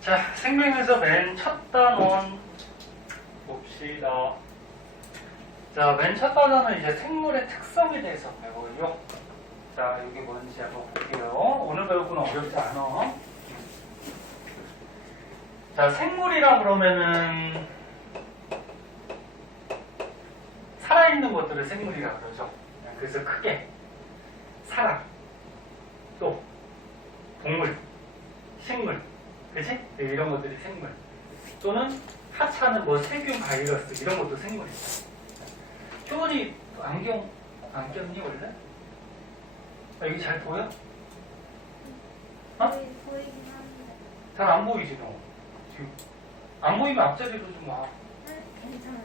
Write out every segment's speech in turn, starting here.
자, 생명에서 맨 첫 단원 봅시다. 자, 맨 첫 단원은 이제 생물의 특성에 대해서 배워요. 자, 여기 뭔지 한번 볼게요. 오늘 배울 건 어렵지 않아. 자, 생물이라 그러면은 살아있는 것들을 생물이라 그러죠. 그래서 크게 사람, 또 동물, 식물, 그치? 이런 것들이 생물. 또는 하찮은 뭐 세균, 바이러스 이런 것도 생물이죠. 효원이 안경 안 꼈니 원래? 아, 여기 잘 보여? 어? 보이긴 하는데. 잘 안 보이지 너. 지금 안 보이면 앞자리로 좀 와. 괜찮아요.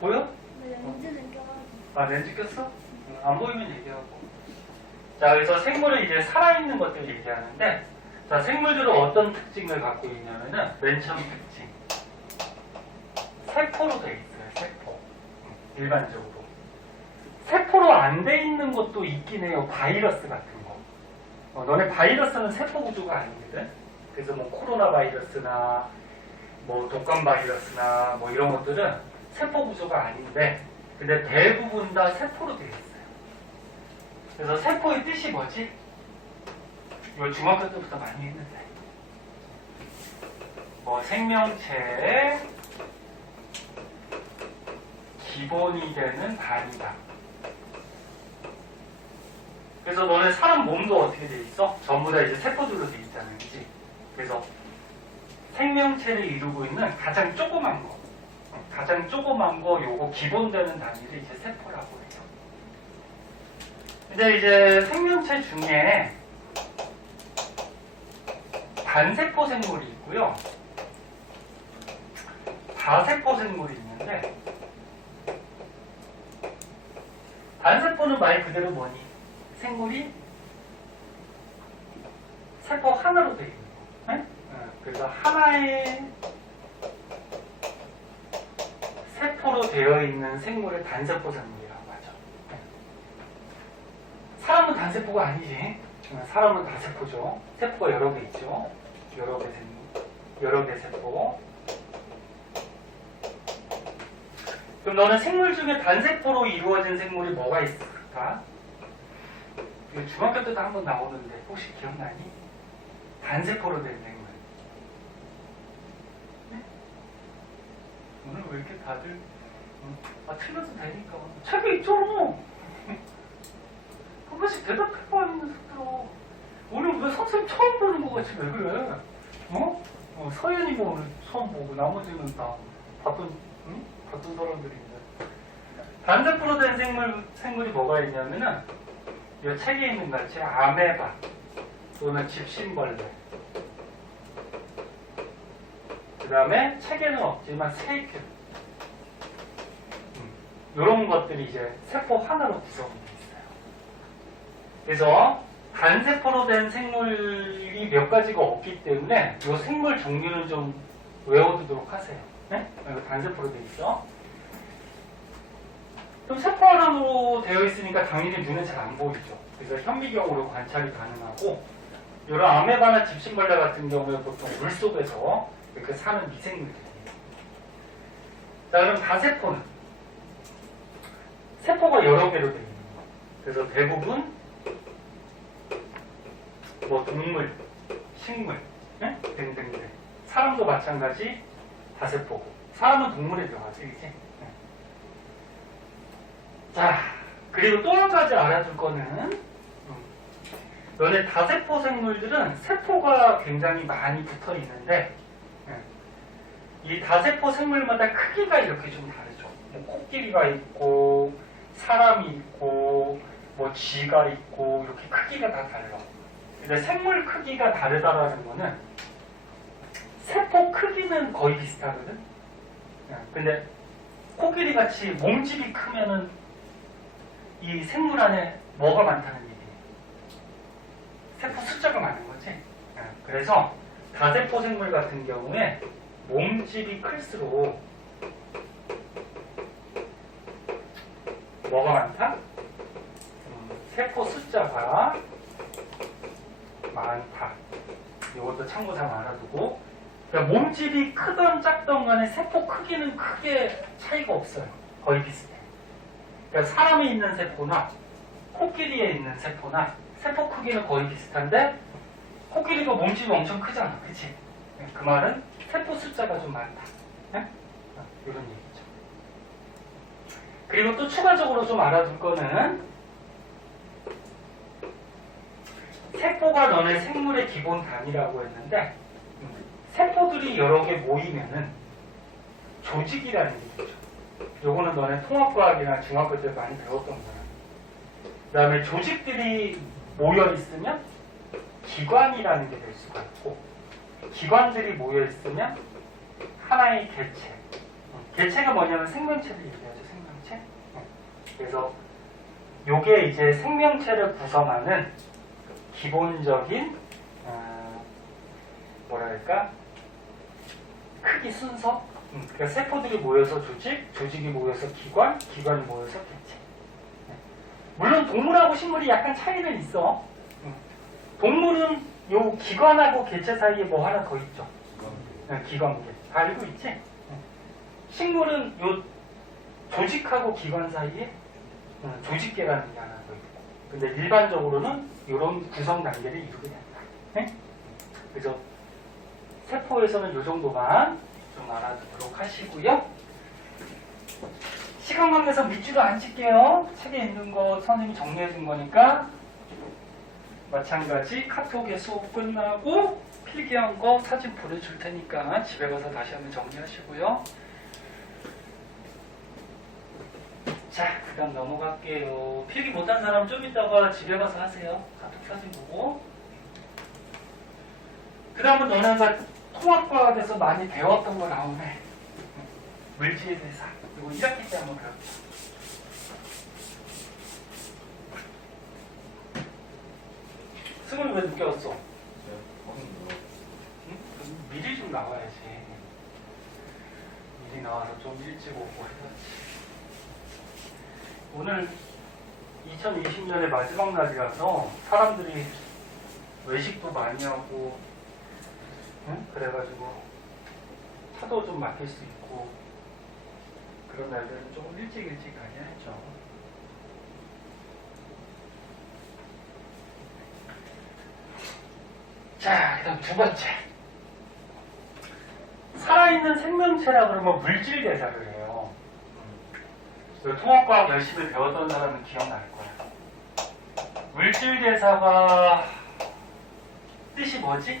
보여? 근데 렌즈는 껴가지고. 아, 렌즈 꼈어? 안 보이면 얘기하고. 자, 그래서 생물은 이제 살아있는 것들 얘기하는데, 자, 생물들은 어떤 특징을 갖고 있냐면은, 맨 처음 특징. 세포로 돼 있어요, 세포. 일반적으로. 세포로 안 돼 있는 것도 있긴 해요, 바이러스 같은 거. 너네 바이러스는 세포 구조가 아니거든? 그래서 뭐 코로나 바이러스나, 뭐 독감 바이러스나, 뭐 이런 것들은 세포 구조가 아닌데, 근데 대부분 다 세포로 되어 있어요. 그래서 세포의 뜻이 뭐지? 이거 중학교 때부터 많이 했는데. 생명체의 기본이 되는 단위다. 그래서 너네 사람 몸도 어떻게 돼 있어? 전부 다 이제 세포들로 돼 있잖아, 그치? 그래서 생명체를 이루고 있는 가장 조그만 거. 가장 조그만 거, 요거 기본 되는 단위를 이제 세포라고 해요. 근데 이제 생명체 중에 단세포 생물이 있고요. 다세포 생물이 있는데, 단세포는 말 그대로 뭐니? 생물이 세포 하나로 되어 있는 거. 네? 그래서 하나의 세포로 되어 있는 생물을 단세포 생물이라고 하죠. 사람은 단세포가 아니지. 사람은 다세포죠. 세포가 여러 개 있죠. 여러 개 세포. 그럼 너는 생물 중에 단세포로 이루어진 생물이 뭐가 있을까? 이거 중학교 때도 한번 나오는데 혹시 기억나니? 단세포로 된 생물. 네? 오늘 왜 이렇게 다들 틀려도 되니까 책에 있잖아. 한 번씩 대답해봐 있는 속도로. 오늘 왜 선생님 처음 보는 거 같이 왜 그래? 서연이 뭐 오늘 처음 보고 나머지는 다 봤던 사람들인데. 단세포로 된 생물이 뭐가 있냐면은 이 책에 있는 같이 아메바 또는 집신벌레, 그 다음에 책에는 없지만 세균, 이런 것들이 이제 세포 하나로 구성이 되어 있어요. 그래서 단세포로 된 생물이 몇 가지가 없기 때문에 이 생물 종류는 좀 외워두도록 하세요. 네? 이거 단세포로 되어 있어. 그럼 세포 하나로 되어 있으니까 당연히 눈에 잘 안 보이죠. 그래서 현미경으로 관찰이 가능하고, 이런 아메바나 집신벌레 같은 경우에 보통 물속에서 이렇게 사는 미생물들이에요. 자, 그럼 다세포는 세포가 여러 개로 되어 있는 거예요. 그래서 대부분 뭐 동물, 식물, 네? 등등등. 사람도 마찬가지 다세포고, 사람은 동물에 들어가죠, 이제. 네. 자, 그리고 또 한 가지 알아둘 거는, 너네 다세포 생물들은 세포가 굉장히 많이 붙어 있는데, 이 다세포 생물마다 크기가 이렇게 좀 다르죠. 뭐 코끼리가 있고, 사람이 있고, 뭐 쥐가 있고, 이렇게 크기가 다 달라. 근데 생물 크기가 다르다라는 거는 세포 크기는 거의 비슷하거든. 근데 코끼리 같이 몸집이 크면은 이 생물 안에 뭐가 많다는 얘기예요? 세포 숫자가 많은 거지. 그래서 다세포 생물 같은 경우에 몸집이 클수록 뭐가 많다? 세포 숫자가 많다. 이것도 참고상 알아두고, 그러니까 몸집이 크던 작던 간에 세포 크기는 크게 차이가 없어요. 거의 비슷해. 그러니까 사람이 있는 세포나 코끼리에 있는 세포나 세포 크기는 거의 비슷한데 코끼리도 몸집이 엄청 크잖아. 그치? 그 말은 세포 숫자가 좀 많다. 네? 이런 얘기죠. 그리고 또 추가적으로 좀 알아둘 거는 세포가 너네 생물의 기본 단위라고 했는데 세포들이 여러 개 모이면은 조직이라는 얘기죠. 요거는 너네 통합과학이나 중학교 때 많이 배웠던 거야. 그 다음에 조직들이 모여 있으면 기관이라는 게 될 수가 있고 기관들이 모여 있으면 하나의 개체. 개체가 뭐냐면 생명체를 얘기하죠. 생명체. 그래서 요게 이제 생명체를 구성하는 기본적인 뭐랄까 크기 순서. 그러니까 세포들이 모여서 조직, 조직이 모여서 기관, 기관이 모여서 개체. 물론 동물하고 식물이 약간 차이는 있어. 동물은 요 기관하고 개체 사이에 뭐 하나 더 있죠. 기관계. 다 알고 있지? 식물은 요 조직하고 기관 사이에 조직계라는 게 하나 더 있고. 근데 일반적으로는 이런 구성 단계를 이루게 된다. 네? 그래서 세포에서는 요 정도만 좀 알아두도록 하시고요. 시간 관계에서 밑줄도 안 칠게요. 책에 있는 거 선생님이 정리해 준 거니까 마찬가지 카톡에 수업 끝나고 필기한 거 사진 보내줄 테니까 집에 가서 다시 한번 정리하시고요. 자, 그 다음 넘어갈게요. 필기 못한 사람 좀 이따가 집에 가서 하세요. 카톡 사진 보고. 그 다음은 너네가 통합과학에서 많이 배웠던 거 나오네. 물질 대사. 이거 1학기 때 한번 배웠죠. 승훈이 왜 늦게 왔어? 응? 미리 좀 나와야지. 미리 나와서 좀 일찍 오고 해야지. 오늘 2020년의 마지막 날이라서 사람들이 외식도 많이 하고 응? 그래가지고 차도 좀 막힐 수 있고 그런 날들은 조금 일찍 가야죠. 자, 그다음 두 번째. 살아있는 생명체라 그러면 물질 대사를 해요. 통합과학 열심히 배웠던 사람은 기억날 거야. 물질 대사가 뜻이 뭐지?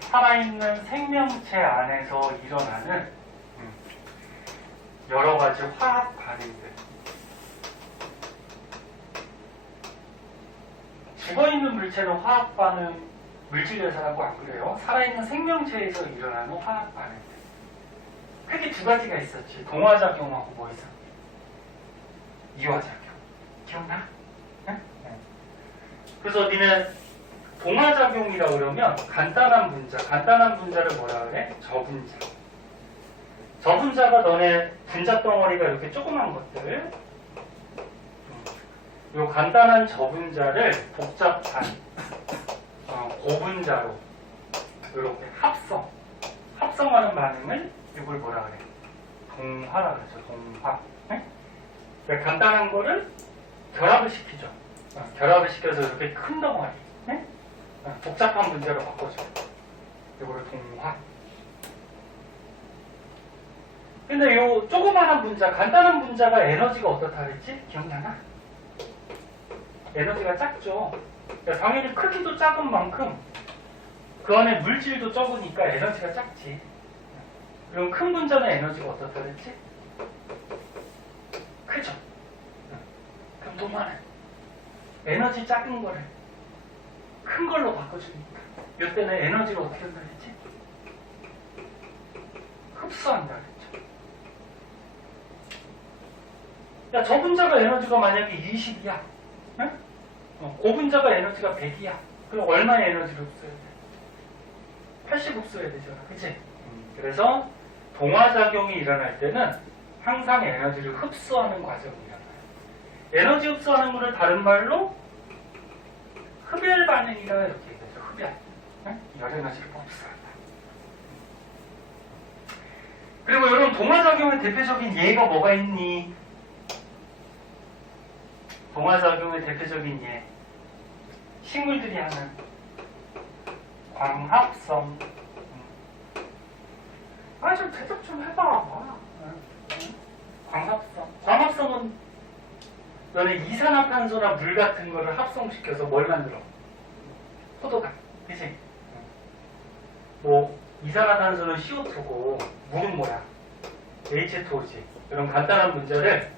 살아있는 생명체 안에서 일어나는 여러 가지 화학 반응들. 죽어있는 물체는 화학 반응, 물질 대사라고 안 그래요. 살아있는 생명체에서 일어나는 화학 반응들. 크게 두 가지가 있었지. 동화작용하고 뭐 있어? 이화작용. 기억나? 응? 그래서 니네 동화작용이라 그러면 간단한 분자를 뭐라 그래? 저분자. 저분자가 너네 분자 덩어리가 이렇게 조그만 것들. 요 간단한 저분자를 복잡한 고분자로 이렇게 합성하는 반응을 이걸 뭐라 그래? 동화라 그러죠. 동화. 네? 그러니까 간단한 거를 결합을 시키죠. 결합을 시켜서 이렇게 큰 덩어리. 네? 복잡한 분자로 바꿔줘. 이거를 동화. 근데 요 조그마한 분자, 간단한 분자가 에너지가 어떻다 그랬지? 기억나나? 에너지가 작죠. 그러니까 당연히 크기도 작은 만큼 그 안에 물질도 적으니까 에너지가 작지. 그럼 큰 분자는 에너지가 어떻다 그랬지? 크죠. 그럼 동화는 에너지 작은 거를 큰 걸로 바꿔주니까 이때는 에너지를 어떻게 한다 그랬지? 흡수한다 그랬죠. 야, 저 분자가 에너지가 만약에 20이야. 응? 고분자가 에너지가 100이야. 그럼 얼마의 에너지를 흡수해야 돼? 80 흡수해야 되잖아. 그치? 그래서 동화작용이 일어날 때는 항상 에너지를 흡수하는 과정이 일어나요. 에너지 흡수하는 거를 다른 말로 흡열 반응이라고 이렇게 얘기하죠. 흡열. 열 에너지를 흡수한다. 그리고 이런 동화작용의 대표적인 예가 뭐가 있니? 동화작용의 대표적인 예. 식물들이 하는 광합성. 좀 대답 좀 해봐. 광합성. 광합성은 너네 이산화탄소나 물 같은 거를 합성시켜서 뭘 만들어? 포도당. 그치? 뭐 이산화탄소는 CO2고 물은 뭐야? H2O지. 이런 간단한 문제를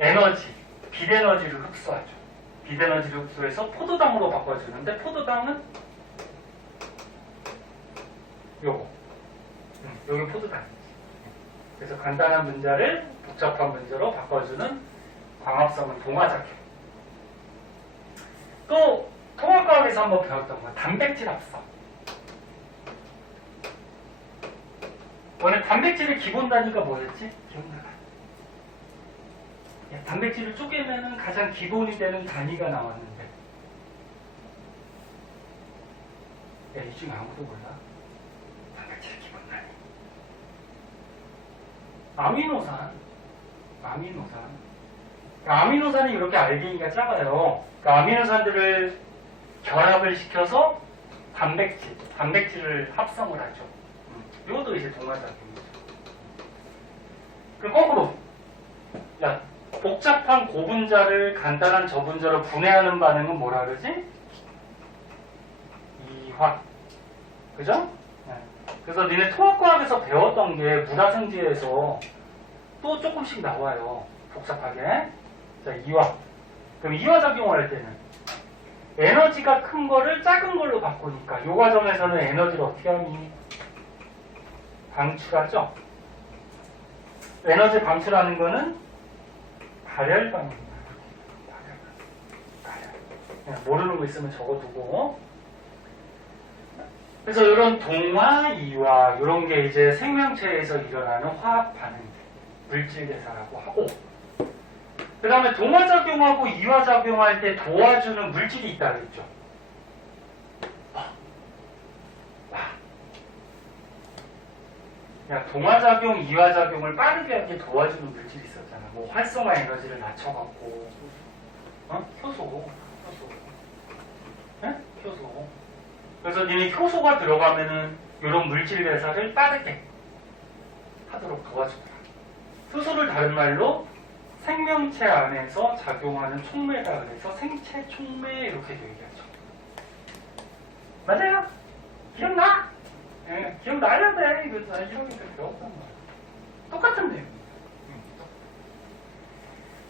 에너지, 빛에너지를 흡수하죠. 빛에너지를 흡수해서 포도당으로 바꿔주는데 포도당은 요거. 요게 포도당이지. 그래서 간단한 문제를 복잡한 문제로 바꿔주는 광합성은 동화작용. 또 통합과학에서 한번 배웠던 거 단백질 합성. 원래 단백질의 기본 단위가 뭐였지? 기억나나? 단백질을 쪼개면은 가장 기본이 되는 단위가 나왔는데 이 중에 아무도 몰라? 단백질의 기본 단위 아미노산이 이렇게 알갱이가 작아요. 그러니까 아미노산들을 결합을 시켜서 단백질을 합성을 하죠. 이것도 이제 동화작용이죠. 그리고 거꾸로 야, 복잡한 고분자를 간단한 저분자로 분해하는 반응은 뭐라 그러지? 이화. 그죠? 네. 그래서 니네 통합과학에서 배웠던 게 물화생지에서 또 조금씩 나와요. 복잡하게. 자, 이화. 그럼 이화작용을 할 때는 에너지가 큰 거를 작은 걸로 바꾸니까 이 과정에서는 에너지를 어떻게 하니? 방출하죠? 에너지 방출하는 거는 발열방입니다. 발열. 모르는 거 있으면 적어두고. 그래서 이런 동화, 이화, 이런 게 이제 생명체에서 일어나는 화학 반응들, 물질 대사라고 하고, 그 다음에 동화작용하고 이화작용할 때 도와주는 물질이 있다 그랬죠. 야, 동화작용, 이화작용을 빠르게 하게 도와주는 물질이 있었잖아. 뭐 활성화 에너지를 낮춰갖고, 효소. 네? 효소. 그래서 니네 효소가 들어가면은 이런 물질 대사를 빠르게 하도록 도와주더라. 효소를 다른 말로 생명체 안에서 작용하는 촉매다 그래서 생체 촉매 이렇게 얘기하죠. 맞아요? 기억나? 예, 기억나야 돼. 이거 나 1학년 때 배웠단 말이야. 똑같은 내용이야.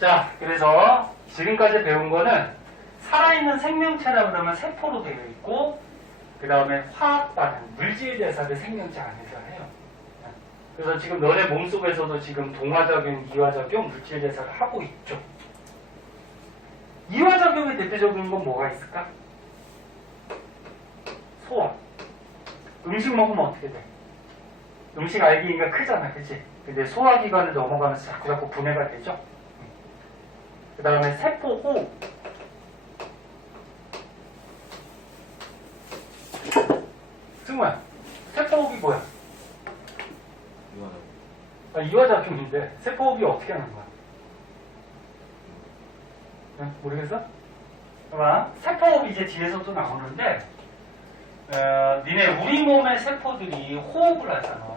자, 그래서 지금까지 배운 거는 살아있는 생명체라 그러면 세포로 되어 있고, 그 다음에 화학 반응, 물질 대사를 생명체 안에서 해요. 그래서 지금 너네 몸속에서도 지금 동화작용, 이화작용, 물질 대사를 하고 있죠. 이화작용의 대표적인 건 뭐가 있을까? 소화. 음식 먹으면 어떻게 돼? 음식 알갱이가 크잖아, 그치? 근데 소화기관을 넘어가면서 자꾸 분해가 되죠? 그 다음에 세포 호흡. 승우야, 세포 호흡이 뭐야? 이화작용인데 세포 호흡이 어떻게 하는 거야? 모르겠어? 봐봐, 세포 호흡이 이제 뒤에서 또 나오는데 니네 우리 몸의 세포들이 호흡을 하잖아.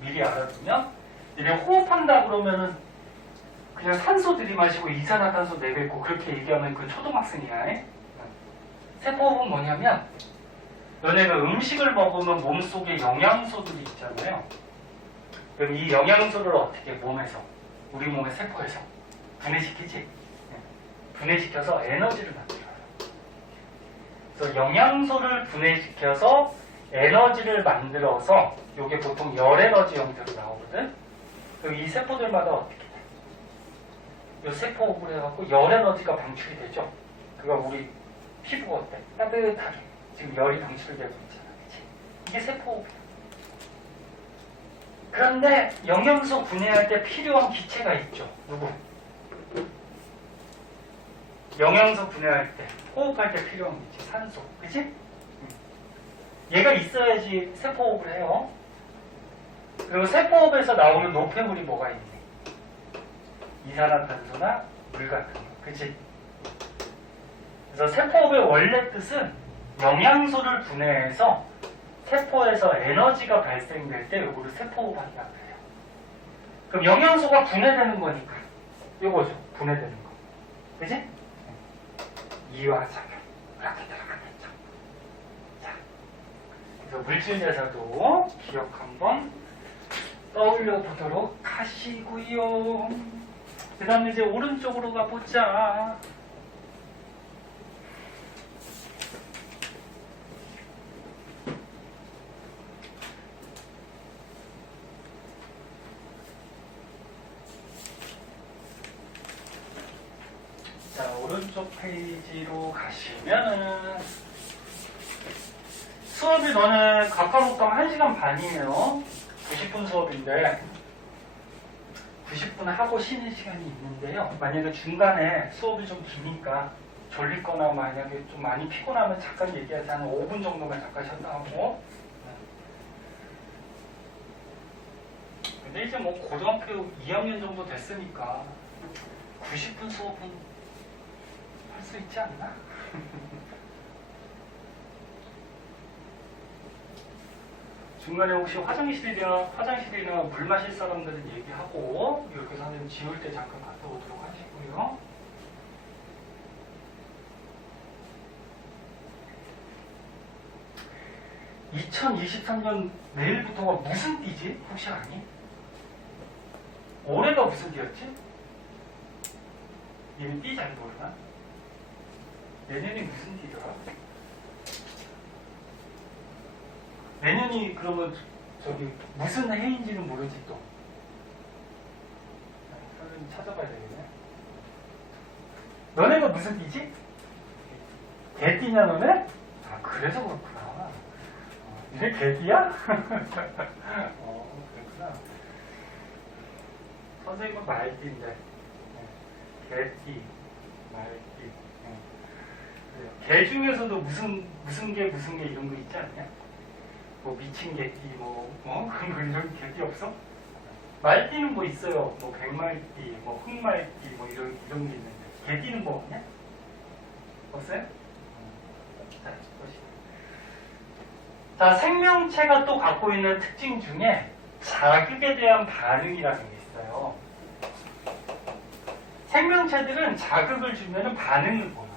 미리 알아두면 니네 호흡한다 그러면은 그냥 산소 들이마시고 이산화탄소 내뱉고 그렇게 얘기하면 그 초등학생이야. 세포 호흡은 뭐냐면 너네가 음식을 먹으면 몸속에 영양소들이 있잖아요. 그럼 이 영양소를 어떻게 몸에서 우리 몸의 세포에서 분해시키지? 분해시켜서 에너지를 만들어요. 그래서 영양소를 분해시켜서 에너지를 만들어서 이게 보통 열에너지 형태로 나오거든. 그럼 이 세포들마다 어떻게 돼? 이 세포 호흡을 해갖고 열에너지가 방출이 되죠. 그거 우리 피부가 어때? 따뜻하게 지금 열이 방출되고 있잖아. 그치? 이게 세포 호흡이야. 그런데 영양소 분해할 때 필요한 기체가 있죠. 누구? 영양소 분해할 때, 호흡할 때 필요한 게 있지. 산소. 그치? 얘가 있어야지 세포호흡을 해요. 그리고 세포호흡에서 나오는 노폐물이 뭐가 있니? 이산화탄소나 물 같은 거. 그치? 그래서 세포호흡의 원래 뜻은 영양소를 분해해서 세포에서 에너지가 발생될 때 요거를 세포호흡한다고 해요. 그럼 영양소가 분해되는 거니까 요거죠. 분해되는 거. 그치? 이화작용. 이렇게 들어가겠죠. 자, 그래서 물질에서도 기억 한번 떠올려 보도록 하시고요. 그 다음에 이제 오른쪽으로 가보자. 자, 오른쪽 페이지로 가시면은 수업이 너네 각 과목당 1시간 반이에요. 90분 수업인데 90분 하고 쉬는 시간이 있는데요. 만약에 중간에 수업이 좀 기니까 졸리거나 만약에 좀 많이 피곤하면 잠깐 얘기하지 한 5분 정도만 잠깐 쉬었다 하고. 근데 이제 뭐 고등학교 2학년 정도 됐으니까 90분 수업은 할 수 있지 않나? 중간에 혹시 화장실이나 물 마실 사람들은 얘기하고 이렇게 선생님 지울 때 잠깐 갔다 오도록 하시고요. (2023년) 내일부터가 무슨 띠지? 혹시 아니? 올해가 무슨 띠였지? 얘는 띠 잘 모르나? 내년이 무슨 띠더라? 내년이 그러면 저기 무슨 해인지는 모르지 또. 선생님 찾아봐야 되겠네. 너네가 무슨 띠지? 개띠냐 너네? 아 그래서 그렇구나. 이게 개띠야? 그렇구나. 선생님은 말띠인데 개띠, 말띠. 개 중에서도 무슨 개 이런 거 있지 않냐? 뭐 미친 개띠 이런 개띠 없어? 말띠는 뭐 있어요. 뭐 백말띠, 뭐 흑말띠 뭐 이런 게 있는데 개띠는 뭐 없냐? 없어요? 자, 보시죠. 자, 생명체가 또 갖고 있는 특징 중에 자극에 대한 반응이라는 게 있어요. 생명체들은 자극을 주면 반응을 보여.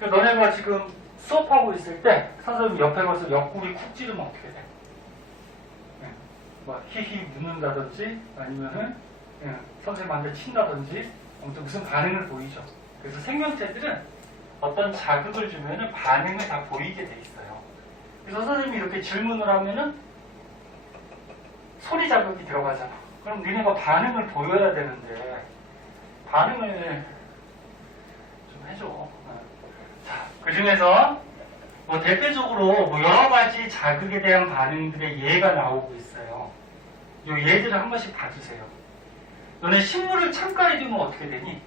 너네가 지금 수업하고 있을 때 선생님 옆에 가서 옆구리 쿡 찌르면 어떻게 돼? 막 히히 웃는다든지 아니면은 선생님한테 친다든지 아무튼 무슨 반응을 보이죠. 그래서 생명체들은 어떤 자극을 주면은 반응을 다 보이게 돼 있어요. 그래서 선생님이 이렇게 질문을 하면은 소리 자극이 들어가잖아. 그럼 니네가 반응을 보여야 되는데 반응을 좀 해줘. 자, 그 중에서 뭐 대표적으로 뭐 여러 가지 자극에 대한 반응들의 예가 나오고 있어요. 이 예들을 한 번씩 봐주세요. 너네 식물을 창가에 두면 어떻게 되니?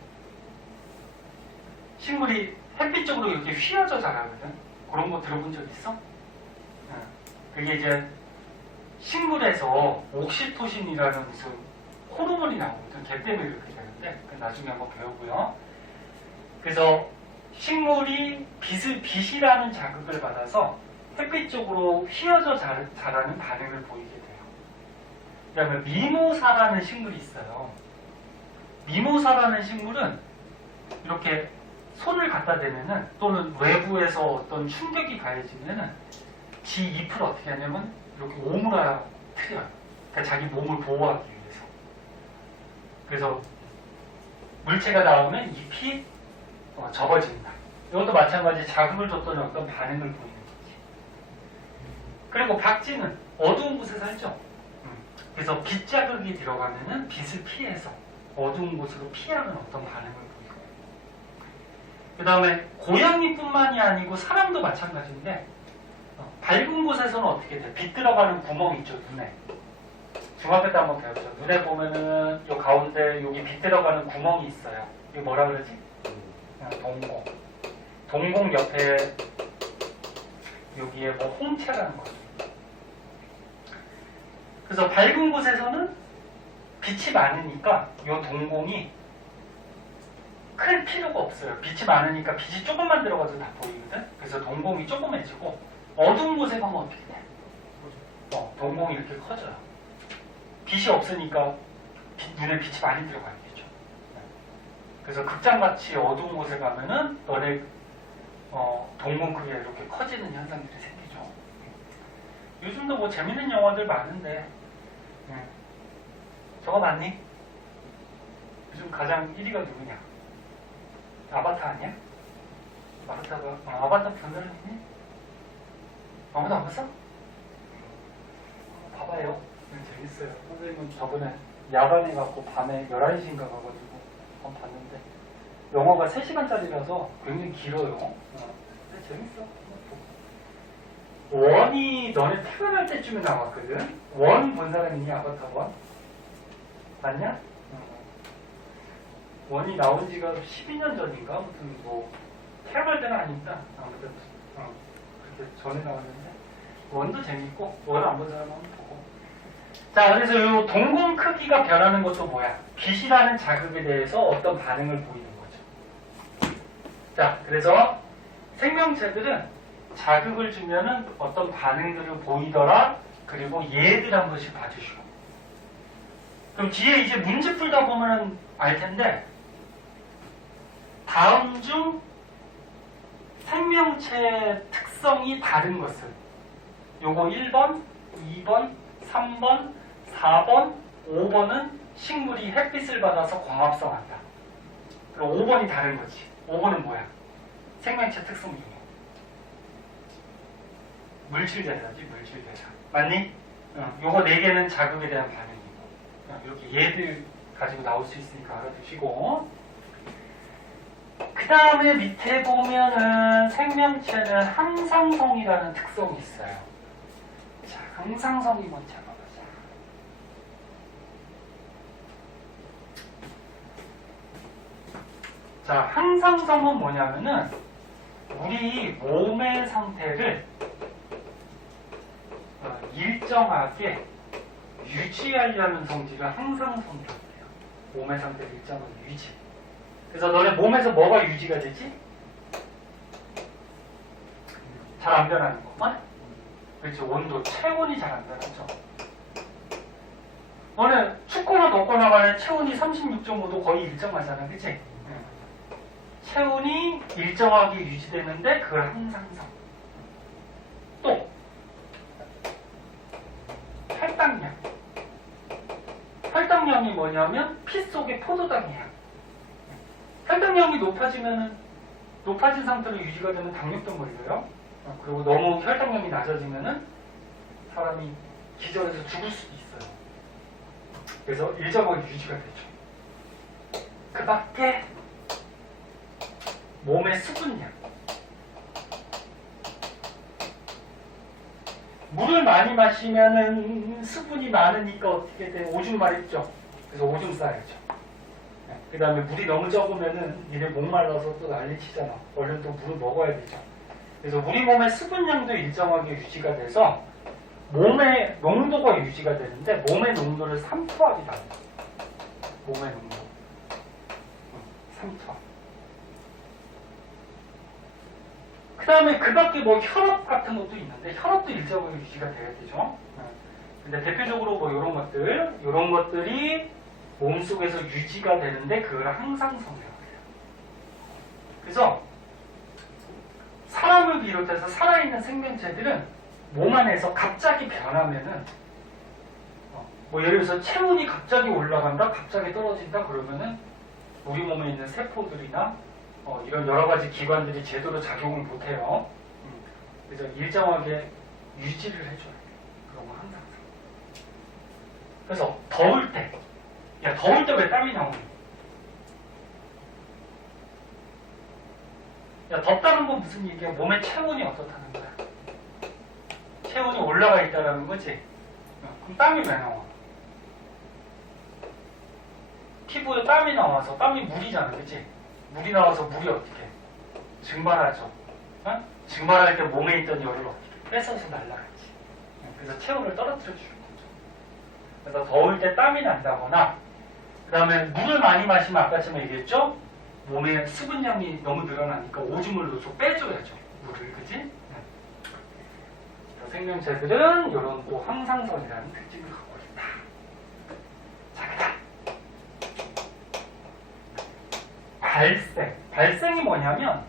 식물이 햇빛 쪽으로 이렇게 휘어져 자라거든. 그런 거 들어본 적 있어? 그게 이제 식물에서 옥시토신이라는 무슨 호르몬이 나오거든. 걔 때문에 그렇게 되는데 나중에 한번 배우고요. 그래서 식물이 빛이라는 자극을 받아서 햇빛 쪽으로 휘어져 자라는 반응을 보이게 돼요. 그 다음에 미모사라는 식물이 있어요. 미모사라는 식물은 이렇게 손을 갖다 대면은 또는 외부에서 어떤 충격이 가해지면은 지 잎을 어떻게 하냐면 이렇게 오므라 트려요. 그러니까 자기 몸을 보호하기 위해서. 그래서 물체가 나오면 잎이 접어진다. 이것도 마찬가지 자극을 줬더니 어떤 반응을 보이는 거지. 그리고 박쥐는 어두운 곳에 살죠. 그래서 빛 자극이 들어가면은 빛을 피해서 어두운 곳으로 피하는 어떤 반응을 보이고. 그 다음에 고양이뿐만이 아니고 사람도 마찬가지인데 밝은 곳에서는 어떻게 돼? 빛 들어가는 구멍 있죠, 눈에. 중학교 때 한번 배웠죠. 눈에 보면은 요 가운데 여기 빛 들어가는 구멍이 있어요. 이거 뭐라 그러지? 동공. 동공 옆에 여기에 뭐 홍채라는 거죠. 그래서 밝은 곳에서는 빛이 많으니까 요 동공이 클 필요가 없어요. 빛이 많으니까 빛이 조금만 들어가도 다 보이거든. 그래서 동공이 조그매지고 어두운 곳에 가면 어떻게 돼? 동공이 이렇게 커져요. 빛이 없으니까 눈에 빛이 많이 들어가야겠죠. 그래서 극장같이 어두운 곳에 가면은 너네 동공 크기가 이렇게 커지는 현상들이 생기죠. 요즘도 뭐 재밌는 영화들 많은데 저거 맞니? 요즘 가장 1위가 누구냐? 아바타 아니야? 아바타 본 사람 있니? 아무도 안 봤어? 봐봐요. 재밌어요. 선생님은 저번에 야간에 갖고 밤에 11시인가 가가지고 한번 봤는데 영화가 3시간짜리라서 굉장히 길어요. 근데 재밌어. 원이 너네 태어날 때쯤에 나왔거든. 원 본 사람 있니? 아바타 원? 봤냐? 원이 나온 지가 12년 전인가? 아무튼 뭐 태어날 때는 아닙니다. 아무튼 그렇게 전에 나왔는데 원도 재밌고 원 안 본 사람 한번 보고. 자, 그래서 이 동공 크기가 변하는 것도 뭐야? 빛이라는 자극에 대해서 어떤 반응을 보이는 거죠. 자, 그래서 생명체들은 자극을 주면은 어떤 반응들을 보이더라. 그리고 얘들 한 번씩 봐주시고. 그럼 뒤에 이제 문제 풀다 보면은 알 텐데, 다음 중 생명체의 특성이 다른 것은 요거 1번, 2번, 3번, 4번, 5번은 식물이 햇빛을 받아서 광합성한다. 그럼 5번이 다른 거지. 5번은 뭐야? 생명체 특성 중에 물질대사지, 물질대사. 맞니? 요거 4개는 자극에 대한 반응이고, 이렇게 얘들 가지고 나올 수 있으니까 알아두시고. 그 다음에 밑에 보면은 생명체는 항상성이라는 특성이 있어요. 자, 항상성이 뭔지 한번 보자. 자, 항상성은 뭐냐면은 우리 몸의 상태를 일정하게 유지하려는 성질을 항상성이라고 해요. 몸의 상태를 일정하게 유지. 그래서 너네 몸에서 뭐가 유지가 되지? 잘 안 변하는 것만? 그렇죠. 온도, 체온이 잘 안 변하죠. 너네 춥거나 덥거나 간에 체온이 36.5도 거의 일정하잖아. 그치? 체온이 일정하게 유지되는데 그걸 항상성. 또 혈당량. 혈당량이 뭐냐면 피 속의 포도당이야. 혈당량이 높아진 상태로 유지가 되면 당뇨병 걸려요. 그리고 너무 혈당량이 낮아지면은 사람이 기절해서 죽을 수도 있어요. 그래서 일정하게 유지가 되죠. 그 밖에 몸의 수분량. 물을 많이 마시면은 수분이 많으니까 어떻게 돼? 오줌 마렵죠. 그래서 오줌 싸야죠. 그 다음에 물이 너무 적으면은 니네 목말라서 또 난리 치잖아. 얼른 또 물을 먹어야 되죠. 그래서 우리 몸의 수분량도 일정하게 유지가 돼서 몸의 농도가 유지가 되는데 몸의 농도를 3토압이다. 몸의 농도. 3토압. 그 다음에 그 밖에 뭐 혈압 같은 것도 있는데 혈압도 일정하게 유지가 돼야 되죠. 근데 대표적으로 뭐 이런 것들이 몸속에서 유지가 되는데 그걸 항상성이라고 해요. 그래서 사람을 비롯해서 살아있는 생명체들은 몸 안에서 갑자기 변하면은 뭐 예를 들어서 체온이 갑자기 올라간다, 갑자기 떨어진다 그러면은 우리 몸에 있는 세포들이나 이런 여러 가지 기관들이 제대로 작용을 못해요. 그래서 일정하게 유지를 해줘야 돼요. 그런 거 항상. 그래서 더울 때, 야 더울 때 왜 땀이 나오니? 야 덥다는 건 무슨 얘기야? 몸의 체온이 어떻다는 거야? 체온이 올라가 있다는 거지? 그럼 땀이 왜 나와? 피부에 땀이 나와서, 땀이 물이잖아, 그치? 물이 나와서 물이 어떻게 증발하죠. 어? 증발할 때 몸에 있던 열을 어떻게 뺏어서 날라가지. 그래서 체온을 떨어뜨려 주는 거죠. 그래서 더울 때 땀이 난다거나, 그 다음에 물을 많이 마시면 아까처럼 얘기했죠? 몸에 수분량이 너무 늘어나니까 오줌을 좀 빼줘야죠. 물을, 그치? 생명체들은 이런 또 항상성이라는 특징을 갖고 있다. 자, 그다음 발생. 발생이 뭐냐면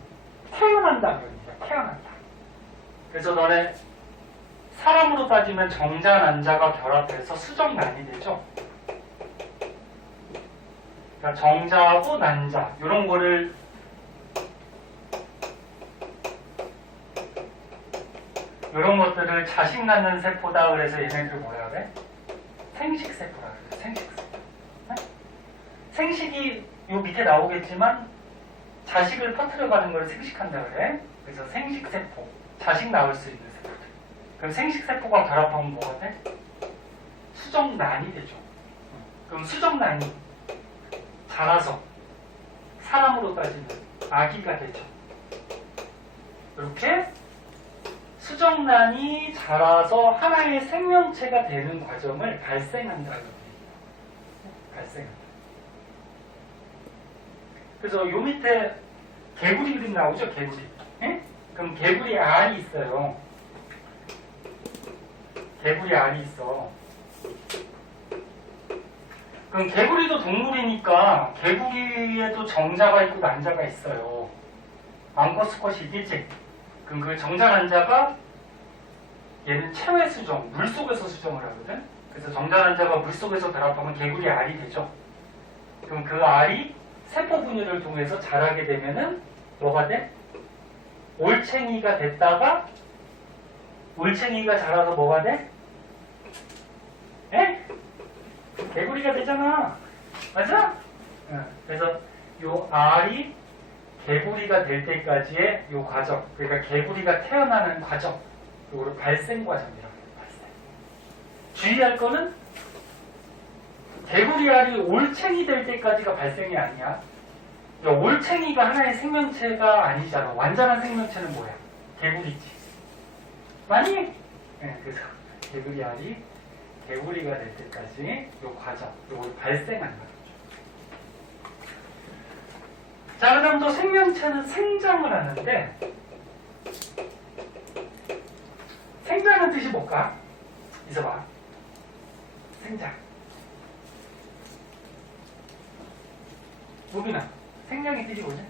태어난다 그럽니다. 태어난다. 그래서 너네 사람으로 따지면 정자, 난자가 결합해서 수정난이 되죠. 그러니까 정자하고 난자 이런 거를 이런 것들을 자식 낳는 세포다 그래서 얘네들 뭐라 그래? 생식세포라 그래. 생식세포. 네? 생식이 요 밑에 나오겠지만 자식을 퍼뜨려가는 걸 생식한다 그래. 그래서 생식세포. 자식 낳을 수 있는 세포들. 그럼 생식세포가 결합하면 뭐가 돼? 수정난이 되죠. 그럼 수정난이 자라서 사람으로 따지면 아기가 되죠. 이렇게 수정란이 자라서 하나의 생명체가 되는 과정을 발생한다는 겁니다. 발생한다. 그래서 요 밑에 개구리 그림 나오죠? 개구리. 예? 그럼 개구리 알이 있어요. 개구리 알이 있어. 그럼 개구리도 동물이니까 개구리에도 정자가 있고 난자가 있어요. 암컷 수컷이 있겠지? 그럼 그 정자 난자가 얘는 체외 수정, 물속에서 수정을 하거든. 그래서 정자 난자가 물속에서 결합하면 개구리 알이 되죠. 그럼 그 알이 세포 분열을 통해서 자라게 되면은 뭐가 돼? 올챙이가 됐다가 올챙이가 자라서 뭐가 돼? 에? 개구리가 되잖아. 맞아? 그래서 요 알이 개구리가 될 때까지의 요 과정, 그러니까 개구리가 태어나는 과정, 요거를 발생 과정이라고 해요. 발생. 주의할 거는 개구리 알이 올챙이 될 때까지가 발생이 아니야. 그러니까 올챙이가 하나의 생명체가 아니잖아. 완전한 생명체는 뭐야? 개구리지. 맞니? 네, 그래서 개구리 알이 개구리가 될 때까지 요 과정, 요걸 발생하는 거죠. 자, 그 다음 또 생명체는 생장을 하는데, 생장은 뜻이 뭘까? 있어봐. 생장. 우빈아, 생장의 뜻이 뭐지?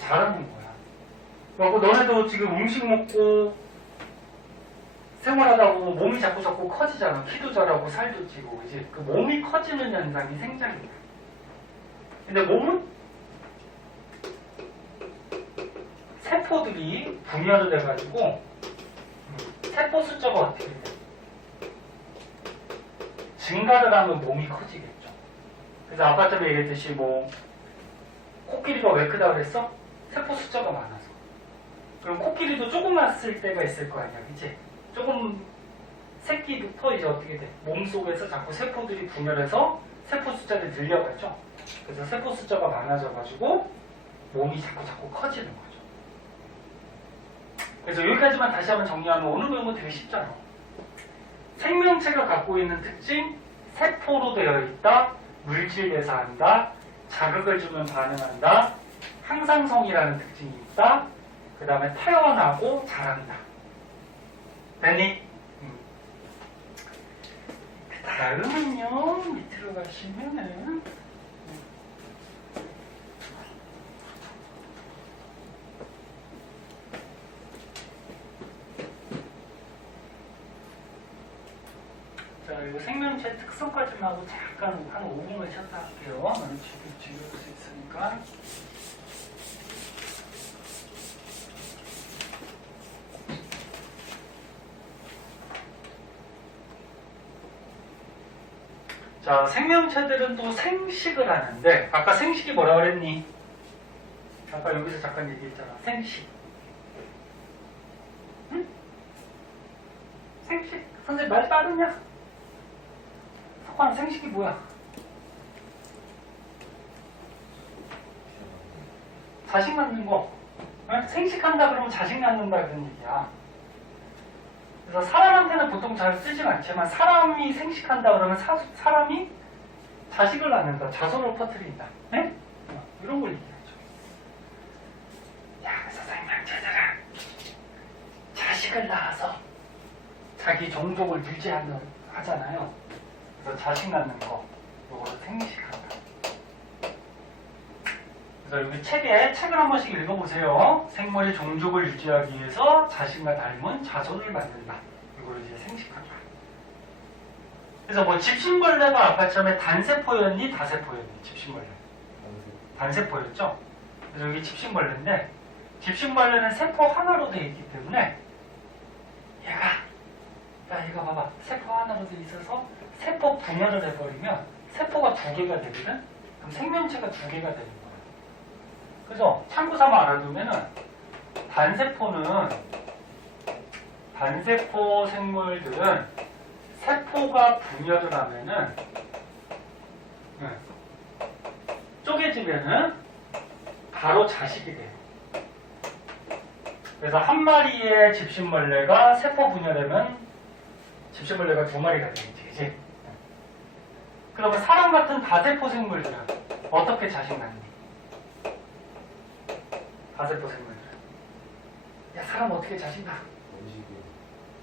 자라는 거야. 그리고 너네도 지금 음식 먹고 생활하다 보면 몸이 자꾸 커지잖아. 키도 자라고 살도 찌고, 이제 그 몸이 커지는 현상이 생장이야. 근데 몸은 세포들이 분열을 해가지고 세포 숫자가 어떻게 돼? 증가를 하면 몸이 커지겠죠. 그래서 아까 전에 얘기했듯이 뭐 코끼리가 왜 크다 그랬어? 세포 숫자가 많아서. 그럼 코끼리도 조그맣을 때가 있을 거 아니야, 그치? 조금 새끼부터 이제 어떻게 돼? 몸속에서 자꾸 세포들이 분열해서 세포 숫자를 늘려가죠. 그래서 세포 숫자가 많아져가지고 몸이 자꾸 커지는 거죠. 그래서 여기까지만 다시 한번 정리하면 오늘 배운 거 되게 쉽잖아. 생명체가 갖고 있는 특징, 세포로 되어 있다, 물질 대사한다, 자극을 주면 반응한다, 항상성이라는 특징이 있다, 그 다음에 태어나고 자란다. 됐니? 그 다음은요, 밑으로 가시면은 자, 이거 생명체 특성까지만 하고 잠깐 한 5분만 쉬었다 할게요. 나는 지울 수 있으니까. 자, 생명체들은 또 생식을 하는데, 아까 생식이 뭐라 그랬니? 아까 여기서 잠깐 얘기했잖아. 생식. 응? 생식. 선생님 말 빠르냐? 석환 생식이 뭐야? 자식 낳는 거. 생식한다 그러면 자식 낳는다 그런 얘기야. 그래서 사람한테는 보통 잘 쓰진 않지만 사람이 생식한다 그러면 사람이 자식을 낳는다. 자손을 퍼뜨린다. 네? 이런 걸 얘기하죠. 야, 선생님 형제들은 자식을 낳아서 자기 종족을 하잖아요. 그래서 자식 낳는 거, 이거를 생식한다. 그래서 여기 책을 한 번씩 읽어보세요. 생물의 종족을 유지하기 위해서 자신과 닮은 자손을 만든다. 이거를 이제 생식한다. 그래서 뭐 집신벌레가 아까 처음에 단세포였니? 다세포였니? 집신벌레. 단세포였죠? 그래서 여기 집신벌레인데, 집신벌레는 세포 하나로 되어 있기 때문에, 얘가 봐봐. 세포 하나로 되어 있어서 세포 분열을 해버리면 세포가 두 개가 되거든? 그럼 생명체가 두 개가 되는 거야. 그래서 참고 삼아 알아두면은 단세포 생물들은 세포가 분열을 하면은 쪼개지면은 바로 자식이 돼요. 그래서 한 마리의 집신벌레가 세포 분열하면 집신벌레가 두 마리가 되겠지, 그치? 그러면 사람 같은 다세포 생물들은 어떻게 자식 낳니? 다세포 생물들. 야, 사람 어떻게 자식 낳아?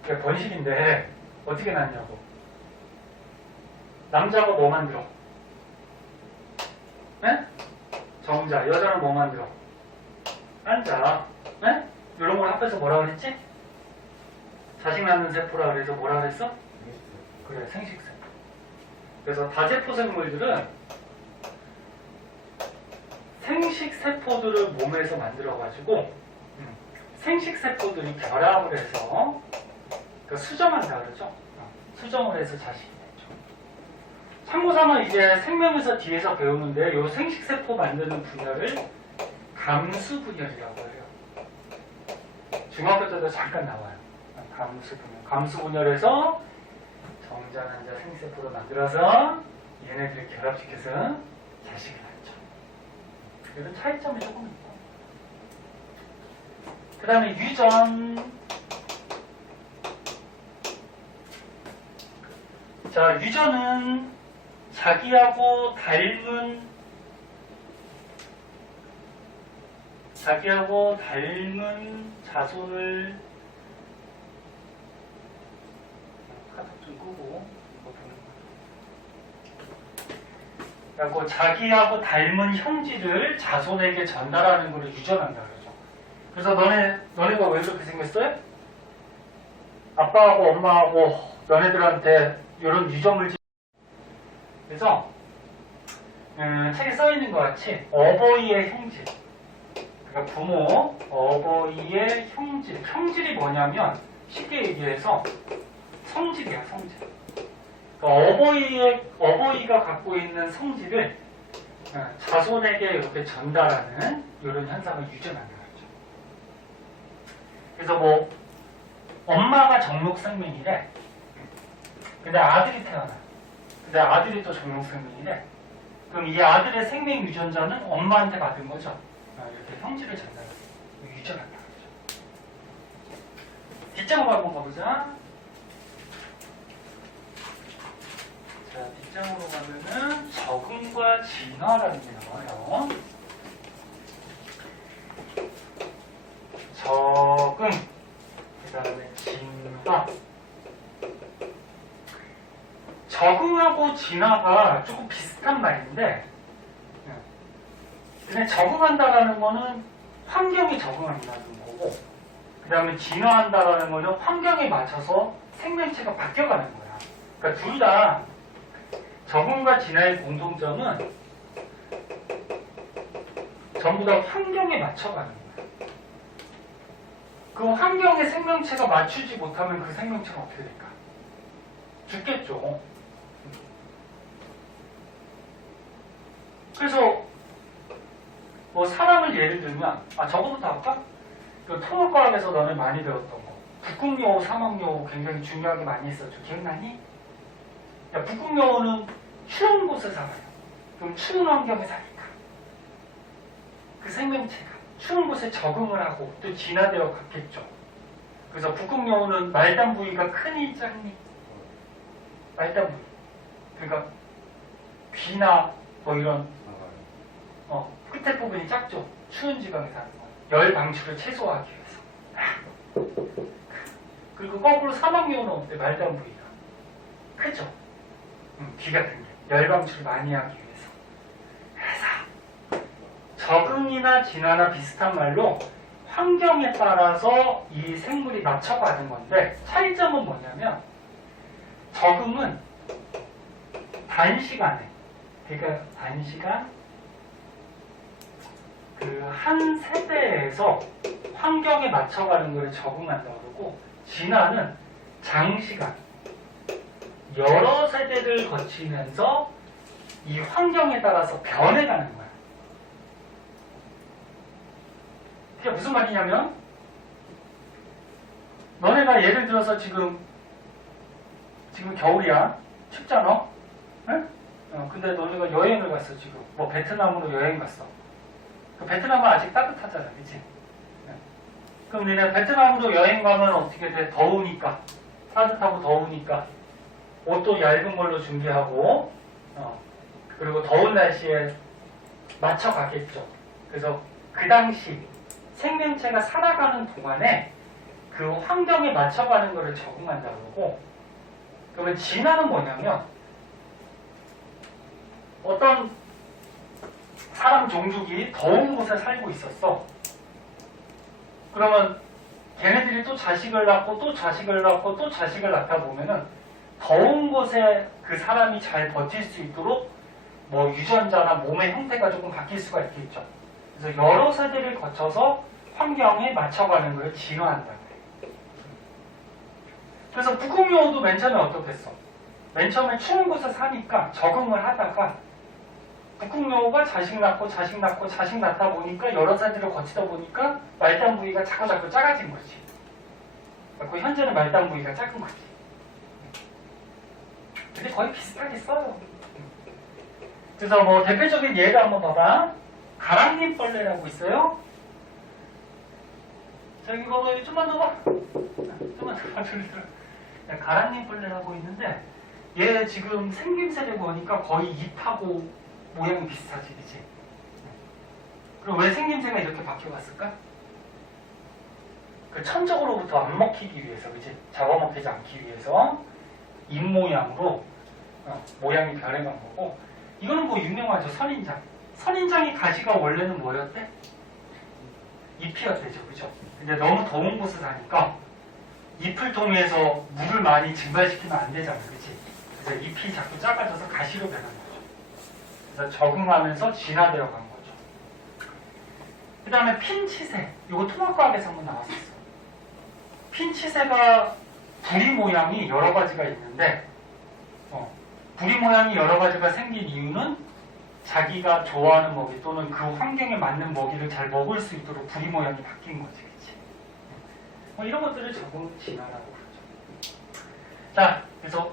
그래, 번식인데 어떻게 낳냐고. 남자가 뭐 만들어? 네? 정자. 여자는 뭐 만들어? 한자. 네? 이런 걸 합해서 뭐라 그랬지? 자식 낳는 세포라 그래서 뭐라 그랬어? 그래, 생식세포. 그래서 다세포 생물들은 생식세포들을 몸에서 만들어가지고 생식세포들이 결합을 해서 그러니까 수정한다 그러죠. 수정을 해서 자식이 되죠. 참고삼아 이제 생명에서 뒤에서 배우는데 이 생식세포 만드는 분야를 감수분열이라고 해요. 중학교 때도 잠깐 나와요. 감수분열. 감수분열에서 정자난자 생식세포를 만들어서 얘네들을 결합시켜서 자식을 낳죠. 이런 차이점이 조금 있고. 그 다음에 유전. 자, 유전은 자기하고 닮은 자손을 카톡 좀 끄고 이거 보는 거. 그리고 자기하고 닮은 형질을 자손에게 전달하는 것을 유전한다 그러죠. 그래서 너네가 왜 그렇게 생겼어요? 아빠하고 엄마하고 너네들한테 이런 유전물질. 그래서 책에 써 있는 것 같이 어버이의 형질. 그러니까 부모, 어버이의 형질. 형질이 뭐냐면 쉽게 얘기해서 성질이야, 성질. 그러니까 어버이가 갖고 있는 성질을 자손에게 이렇게 전달하는 이런 현상을 유전한다 그러죠. 그래서 뭐 엄마가 정록생명이래. 근데 아들이 태어나. 근데 아들이 또 정록생명이래. 그럼 이 아들의 생명 유전자는 엄마한테 받은 거죠. 이렇게 형질을 전달하는 유전한다 그러죠. 뒷장으로 한번 가보자. 자, 뒷장으로 가면은 적응과 진화라는 게 나와요. 적응, 그 다음에 진화. 적응하고 진화가 조금 비슷한 말인데, 근데 적응한다라는 거는 환경에 적응한다는 거고, 그 다음에 진화한다라는 거는 환경에 맞춰서 생명체가 바뀌어가는 거야. 그러니까 둘 다 적응과 진화의 공통점은 전부 다 환경에 맞춰가는 거야. 그 환경에 생명체가 맞추지 못하면 그 생명체가 어떻게 될까? 죽겠죠. 그래서 뭐 사람을 예를 들면 저거부터 할까? 그 통합과학에서 너네 많이 배웠던 거 북극여우, 사막여우 굉장히 중요하게 많이 했었죠. 기억나니? 북극여우는 추운 곳에 살아요. 그럼 추운 환경에 사니까 그 생명체가 추운 곳에 적응을 하고 또 진화되어 갔겠죠. 그래서 북극여우는 말단 부위가 크니 작니? 말단 부위. 그러니까 귀나 뭐 이런 끝에 부분이 작죠. 추운 지방에 사는 거. 열 방출을 최소화하기 위해서. 그리고 거꾸로 사막여우는 어때? 말단 부위가 크죠. 귀 같은 게 열 방출을 많이 하기 위해서. 그래서 적응이나 진화나 비슷한 말로 환경에 따라서 이 생물이 맞춰가는 건데 차이점은 뭐냐면 적응은 단시간에 그러니까 단시간 그 한 세대에서 환경에 맞춰가는 걸 적응한다고 그러고 진화는 장시간 여러 세대를 거치면서 이 환경에 따라서 변해가는 거야. 그게 무슨 말이냐면 너네가 예를 들어서 지금 겨울이야. 춥잖아. 응? 근데 너네가 여행을 갔어 지금. 뭐 베트남으로 여행 갔어. 그 베트남은 아직 따뜻하잖아, 그치? 그럼 너네 베트남으로 여행 가면 어떻게 돼? 더우니까. 따뜻하고 더우니까. 옷도 얇은 걸로 준비하고, 그리고 더운 날씨에 맞춰 가겠죠. 그래서 그 당시 생명체가 살아가는 동안에 그 환경에 맞춰가는 것을 적응한다고 그러고, 그러면 진화는 뭐냐면, 어떤 사람 종족이 더운 곳에 살고 있었어. 그러면 걔네들이 또 자식을 낳고 또 자식을 낳고 또 자식을 낳다 보면은 더운 곳에 그 사람이 잘 버틸 수 있도록 뭐 유전자나 몸의 형태가 조금 바뀔 수가 있겠죠. 그래서 여러 세대를 거쳐서 환경에 맞춰가는 걸 진화한다. 그래서 북극여우도 맨 처음에 어떻겠어? 맨 처음에 추운 곳에 사니까 적응을 하다가 북극여우가 자식 낳고 자식 낳고 자식 낳다 보니까 여러 세대를 거치다 보니까 말단 부위가 자꾸 작아진 거지. 그리고 현재는 말단 부위가 작은 거지. 근데 거의 비슷하게 써요. 그래서 뭐 대표적인 예를 한번 봐봐. 가랑잎벌레라고 있어요. 저기 봐봐. 좀만 더 봐. 좀만 더 봐. 가랑잎벌레라고 있는데 얘 지금 생김새를 보니까 거의 잎하고 모양이 비슷하지, 그치? 그럼 왜 생김새가 이렇게 바뀌어갔을까? 그 천적으로부터 안 먹히기 위해서, 그치? 잡아먹히지 않기 위해서 잎 모양으로 모양이 변해간 거고, 이거는 뭐 유명하죠. 선인장. 선인장이 가지가 원래는 뭐였대? 잎이었대죠, 그죠? 근데 너무 더운 곳에 사니까 잎을 통해서 물을 많이 증발시키면 안 되잖아, 그치? 그래서 잎이 자꾸 작아져서 가시로 변한 거죠. 그래서 적응하면서 진화되어 간 거죠. 그 다음에 핀치새. 이거 통합과학에서 한번 나왔었어. 핀치새가 부리 모양이 여러 가지가 있는데 부리 모양이 여러 가지가 생긴 이유는 자기가 좋아하는 먹이 또는 그 환경에 맞는 먹이를 잘 먹을 수 있도록 부리 모양이 바뀐 거지, 그치? 뭐 이런 것들을 적응 진화라고 그러죠. 자, 그래서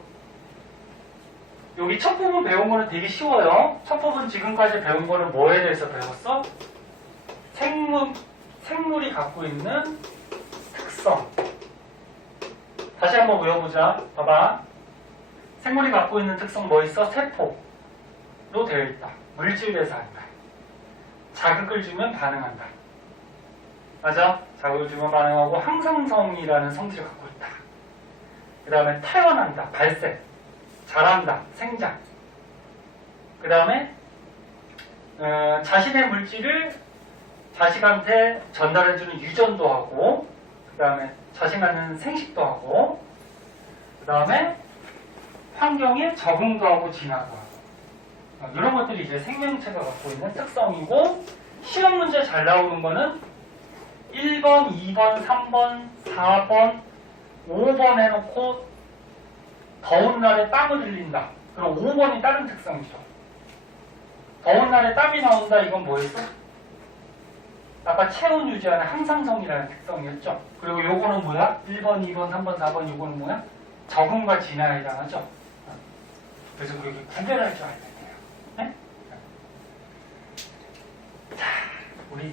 여기 첫 부분 배운 거는 되게 쉬워요. 첫 부분 지금까지 배운 거는 뭐에 대해서 배웠어? 생물이 갖고 있는 특성. 다시 한번 외워보자. 봐봐. 생물이 갖고 있는 특성 뭐 있어? 세포로 되어 있다. 물질에서 한다. 자극을 주면 반응한다. 맞아? 자극을 주면 반응하고 항상성이라는 성질을 갖고 있다. 그 다음에 태어난다. 발생. 자란다. 생장. 그 다음에 자신의 물질을 자식한테 전달해주는 유전도 하고, 그 다음에 자신하는 생식도 하고, 그 다음에 환경에 적응도 하고 진화도 하고, 이런 것들이 이제 생명체가 갖고 있는 특성이고, 시험 문제 잘 나오는 거는 1번, 2번, 3번, 4번, 5번 해놓고 더운 날에 땀을 흘린다. 그럼 5번이 다른 특성이죠. 더운 날에 땀이 나온다. 이건 뭐였어? 아까 체온 유지하는 항상성이라는 특성이었죠. 그리고 요거는 뭐야? 1번, 2번, 3번, 4번 요거는 뭐야? 적응과 진화에 해당하죠. 그래서 여기 구별할 줄 알아야 돼요. 네? 자, 우리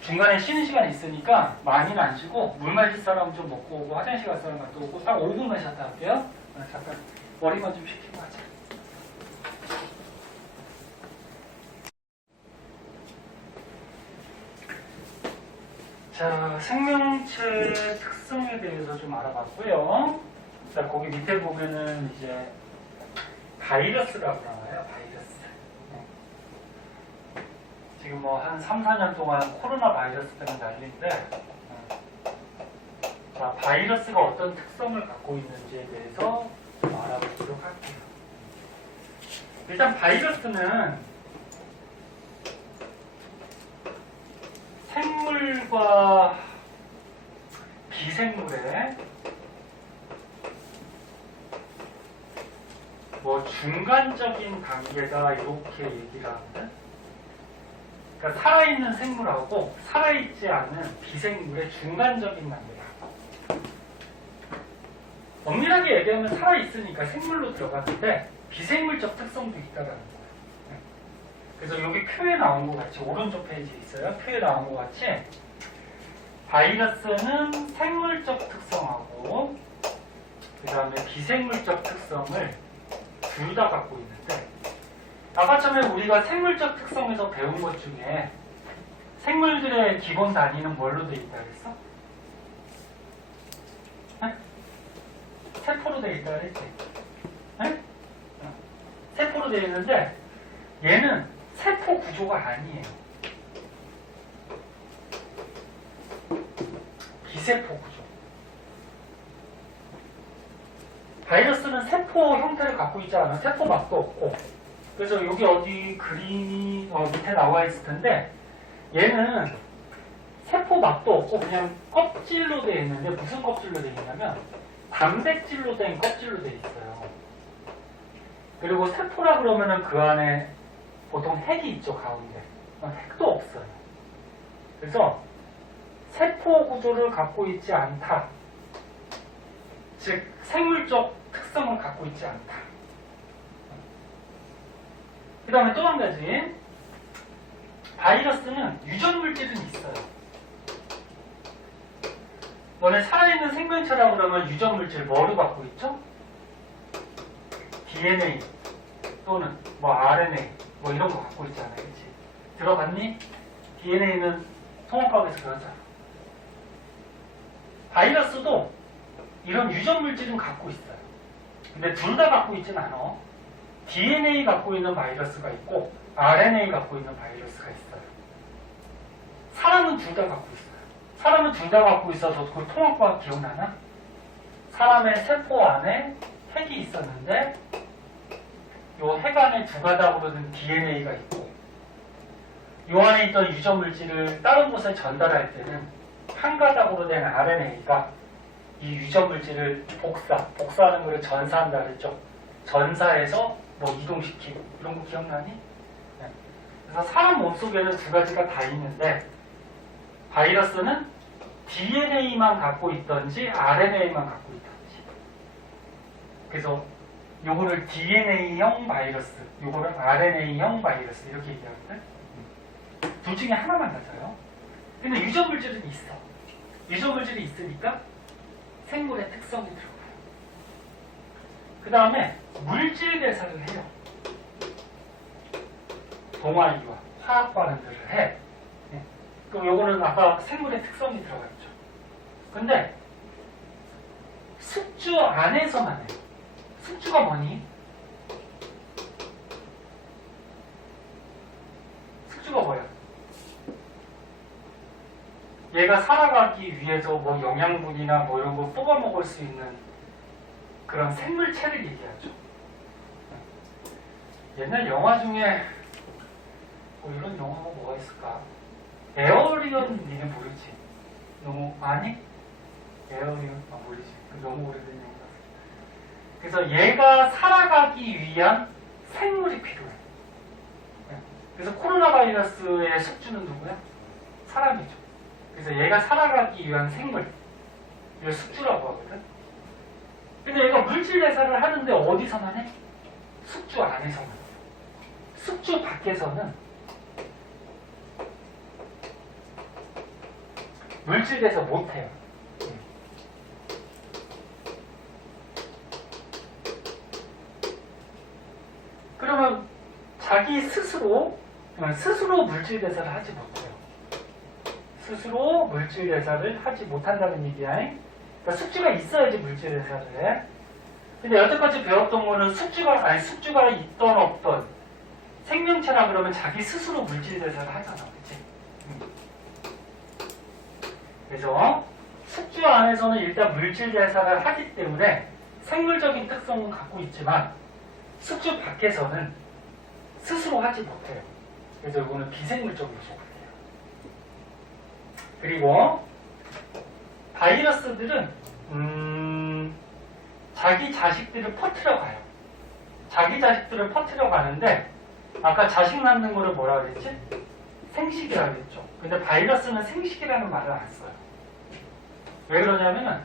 중간에 쉬는 시간 있으니까 많이는 안 쉬고 물 마실 사람 좀 먹고 오고 화장실 갈 사람 갔다 오고 딱 5분만 쉬었다 할게요. 잠깐 머리만 좀 식히고 하자. 자, 생명체 특성에 대해서 좀 알아봤고요. 자, 거기 밑에 보면은 이제 바이러스라고 나와요. 바이러스. 네. 지금 뭐 한 3, 4년 동안 코로나 바이러스 때문에 난리인데, 자, 바이러스가 어떤 특성을 갖고 있는지에 대해서 좀 알아보도록 할게요. 일단 바이러스는 생물과 비생물의 뭐 중간적인 관계다 이렇게 얘기를 하거든. 그러니까 살아있는 생물하고 살아있지 않은 비생물의 중간적인 관계다. 엄밀하게 얘기하면 살아있으니까 생물로 들어가는데 비생물적 특성도 있다라는 거예요. 그래서 여기 표에 나온 것 같이 오른쪽 페이지에 있어요. 표에 나온 것 같이 바이러스는 생물적 특성하고 그 다음에 비생물적 특성을 둘 다 갖고 있는데, 아까 처음에 우리가 생물적 특성에서 배운 것 중에 생물들의 기본 단위는 뭘로 되어 있다 그랬어? 네? 세포로 되어 있다 그랬지? 네? 세포로 되어 있는데 얘는 세포 구조가 아니에요. 비세포 구조. 바이러스는 세포 형태를 갖고 있지 않아. 세포막도 없고. 그래서 여기 어디 그림이 밑에 나와 있을 텐데 얘는 세포막도 없고 그냥 껍질로 되어 있는데 무슨 껍질로 되어 있냐면 단백질로 된 껍질로 되어 있어요. 그리고 세포라 그러면은 그 안에 보통 핵이 있죠, 가운데. 핵도 없어요. 그래서 세포 구조를 갖고 있지 않다. 즉 생물적 특성을 갖고 있지 않다. 그 다음에 또 한 가지, 바이러스는 유전 물질은 있어요. 너네 살아있는 생명체라고 그러면 유전 물질 뭐로 갖고 있죠? DNA 또는 뭐 RNA 뭐 이런 거 갖고 있잖아요. 그치? 들어봤니? DNA는 통합학에서 배웠잖아. 바이러스도 이런 유전 물질은 갖고 있어요. 근데 둘 다 갖고 있진 않아. DNA 갖고 있는 바이러스가 있고 RNA 갖고 있는 바이러스가 있어요. 사람은 둘 다 갖고 있어요. 사람은 둘 다 갖고 있어서 그 통합과학 기억나나? 사람의 세포 안에 핵이 있었는데 요 핵 안에 두 가닥으로 된 DNA가 있고 요 안에 있던 유전 물질을 다른 곳에 전달할 때는 한 가닥으로 된 RNA가 이 유전 물질을 복사하는 거를 전사한다 그랬죠. 전사해서 뭐 이동시키고 이런 거 기억나니? 네. 그래서 사람 몸속에는 두 가지가 다 있는데 바이러스는 DNA만 갖고 있던지 RNA만 갖고 있던지. 그래서 요거를 DNA형 바이러스, 요거를 RNA형 바이러스 이렇게 얘기하거든. 둘 중에 하나만 가져요. 근데 유전 물질은 있어. 유전 물질이 있으니까 생물의 특성이 들어가요. 그 다음에 물질 대사를 해요. 동아리와 화학 반응들을 해. 네. 그럼 요거는 아까 생물의 특성이 들어갔죠. 근데 숙주 안에서만 해요. 숙주가 뭐니? 숙주가 뭐야? 얘가 살아가기 위해서 뭐 영양분이나 뭐 이런 거 뽑아 먹을 수 있는 그런 생물체를 얘기하죠. 옛날 영화 중에 뭐 이런 영화가 뭐가 있을까? 에어리언 니는 모르지? 너무 아니? 에어리언 모르지? 너무 오래된 영화. 그래서 얘가 살아가기 위한 생물이 필요해. 그래서 코로나 바이러스의 숙주는 누구야? 사람이죠. 그래서 얘가 살아가기 위한 생물, 이걸 숙주라고 하거든. 근데 얘가 물질 대사를 하는데 어디서만 해? 숙주 안에서는. 숙주 밖에서는 물질돼서 못해요. 그러면 자기 스스로 물질대사를 하지 못해요. 스스로 물질대사를 하지 못한다는 얘기야. 그러니까 숙주가 있어야지 물질대사를 해. 근데 여태까지 배웠던 거는 숙주가 있던 없던 생명체라 그러면 자기 스스로 물질대사를 하잖아. 그치? 그래서 숙주 안에서는 일단 물질대사를 하기 때문에 생물적인 특성은 갖고 있지만 숙주 밖에서는 스스로 하지 못해요. 그래서 이거는 비생물적으로 속해요. 그리고 바이러스들은 자기 자식들을 퍼뜨려가요. 자기 자식들을 퍼뜨려가는데 아까 자식 낳는 거를 뭐라 그랬지? 생식이라고 그랬죠. 근데 바이러스는 생식이라는 말을 안 써요. 왜 그러냐면은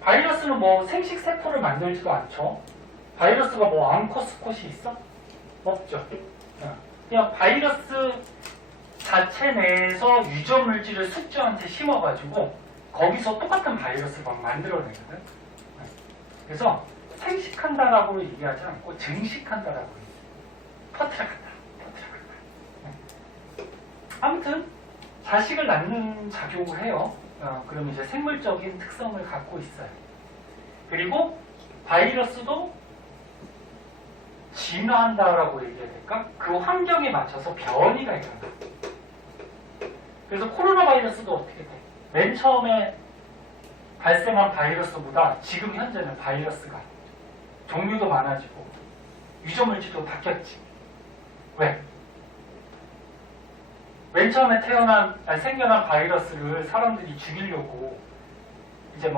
바이러스는 뭐 생식 세포를 만들지도 않죠. 바이러스가 뭐 앙코스콧이 있어? 없죠. 그냥 바이러스 자체 내에서 유전 물질을 숙주한테 심어가지고 거기서 똑같은 바이러스를 막 만들어내거든. 그래서 생식한다라고 얘기하지 않고 증식한다라고 얘기해요. 퍼뜨려간다. 아무튼 자식을 낳는 작용을 해요. 그럼 이제 생물적인 특성을 갖고 있어요. 그리고 바이러스도 진화한다라고 얘기해야 될까? 그 환경에 맞춰서 변이가 일어나. 그래서 코로나 바이러스도 어떻게 돼? 맨 처음에 발생한 바이러스보다 지금 현재는 바이러스가 종류도 많아지고 유전물질도 바뀌었지. 왜? 맨 처음에 생겨난 바이러스를 사람들이 죽이려고 이제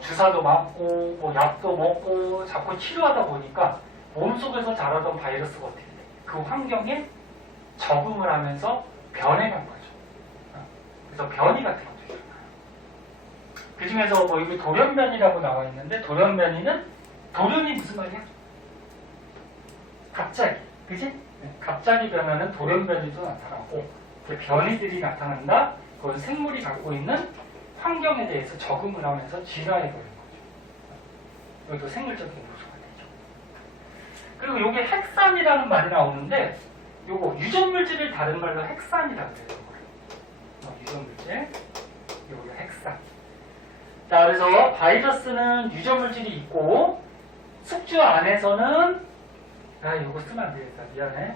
주사도 맞고 약도 먹고 자꾸 치료하다 보니까 몸속에서 자라던 바이러스가 어떻게 돼? 그 환경에 적응을 하면서 변해간 거죠. 그래서 변이 같은 것도 일어나요. 그 중에서 여기 돌연변이라고 나와 있는데 돌연변이는 돌연이 무슨 말이야? 갑자기, 그지? 갑자기 변하는 돌연변이도 나타나고 변이들이 나타난다. 그건 생물이 갖고 있는 환경에 대해서 적응을 하면서 진화해버리는 거죠. 이것도 생물적인 요소가 되죠. 그리고 여기 핵산이라는 말이 나오는데 요거 유전물질을 다른 말로 핵산이라고 해요. 유전물질, 요거 핵산. 자, 그래서 바이러스는 유전물질이 있고 숙주 안에서는 이거 쓰면 안 되겠다. 미안해.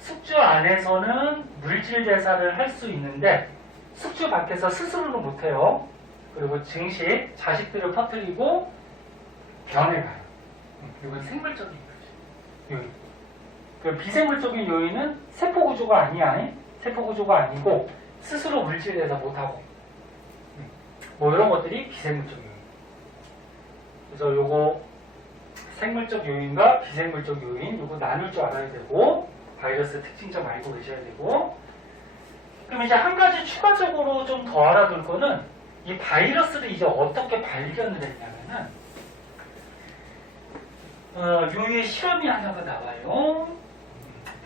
숙주 안에서는 물질 대사를 할 수 있는데 숙주 밖에서 스스로는 못해요. 그리고 증식, 자식들을 퍼뜨리고 변해가요. 이건 생물적인 요인. 그 비생물적인 요인은 세포구조가 아니야. 세포구조가 아니고 스스로 물질 대사 못하고 이런 것들이 비생물적 요인. 그래서 요거 생물적 요인과 비생물적 요인 요거 나눌 줄 알아야 되고 바이러스 특징점 알고 계셔야 되고 그럼 이제 한 가지 추가적으로 좀 더 알아둘 거는 이 바이러스를 이제 어떻게 발견을 했냐면은 요의 실험이 하나가 나와요.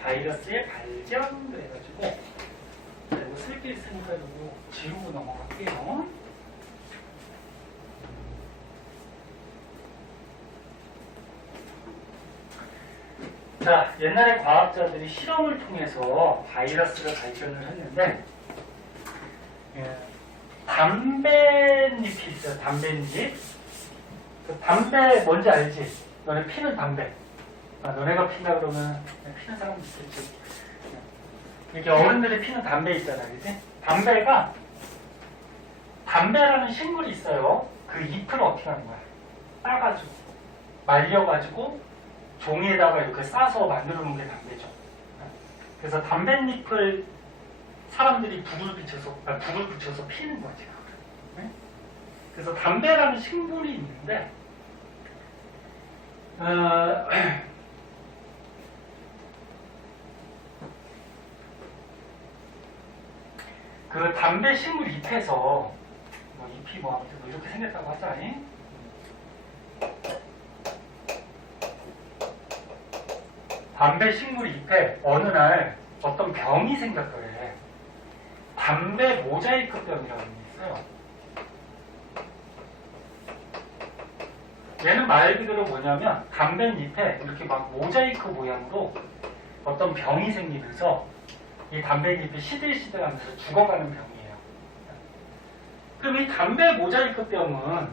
바이러스의 발견 그래가지고 이거 쓸 게 있으니까 이거 지우고 넘어갈게요. 자, 옛날에 과학자들이 실험을 통해서 바이러스를 발견을 했는데 담배잎이 있어요. 담배잎. 그 담배 뭔지 알지? 너네 피는 담배. 너네가 피나 그러면 피는 사람 있겠지. 이렇게 어른들이 피는 담배 있잖아, 그지? 담배라는 식물이 있어요. 그 잎을 어떻게 하는 거야? 따가지고 말려가지고 종이에다가 이렇게 싸서 만들어 놓은 게 담배죠. 그래서 담뱃잎을 사람들이 불을 붙여서 피는 거지. 그래서 담배라는 식물이 있는데 그 담배 식물 잎에서 잎이 아무튼 이렇게 생겼다고 하자니 담배 식물 잎에 어느 날 어떤 병이 생겼더래. 담배 모자이크병이라는 게 있어요. 얘는 말 그대로 뭐냐면 담뱃잎에 이렇게 막 모자이크 모양으로 어떤 병이 생기면서 이 담뱃잎이 시들시들하면서 죽어가는 병이에요. 그럼 이 담배 모자이크병은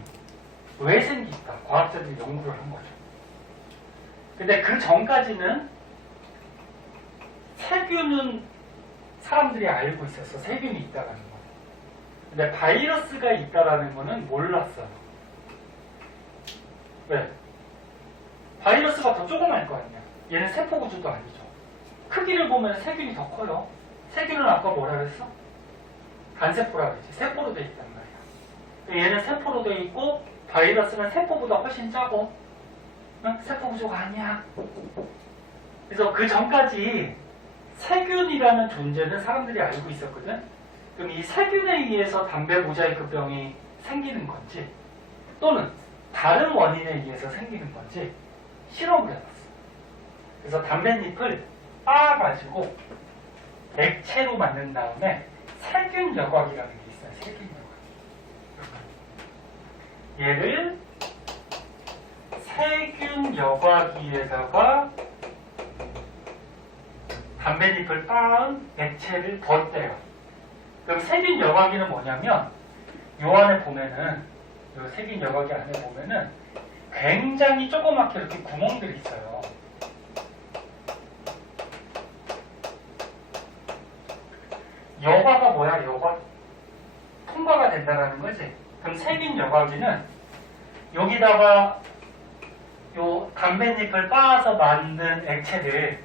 왜 생길까? 과학자들이 연구를 한 거죠. 근데 그 전까지는 세균은 사람들이 알고 있었어. 세균이 있다라는 거. 근데 바이러스가 있다라는 거는 몰랐어요. 왜? 바이러스가 더 조그만 거 아니야. 얘는 세포 구조도 아니죠. 크기를 보면 세균이 더 커요. 세균은 아까 뭐라 그랬어? 단세포라 그랬지. 세포로 돼 있단 말이야. 얘는 세포로 돼 있고 바이러스는 세포보다 훨씬 작고, 응? 세포 구조가 아니야. 그래서 그 전까지 세균이라는 존재는 사람들이 알고 있었거든. 그럼 이 세균에 의해서 담배 모자이크병이 생기는 건지 또는 다른 원인에 의해서 생기는 건지 실험을 해봤어. 그래서 담뱃잎을 빻아가지고 액체로 만든 다음에 세균 여과기라는 게 있어요. 세균 여과기. 얘를 세균 여과기에다가 담뱃잎을 빻은 액체를 덧대요. 그럼 세균 여과기는 뭐냐면 요 안에 보면은 요 세균 여과기 안에 보면은 굉장히 조그맣게 이렇게 구멍들이 있어요. 여과가 뭐야? 여과? 통과가 된다라는 거지. 그럼 세균 여과기는 여기다가 요 담뱃잎을 빻아서 만든 액체를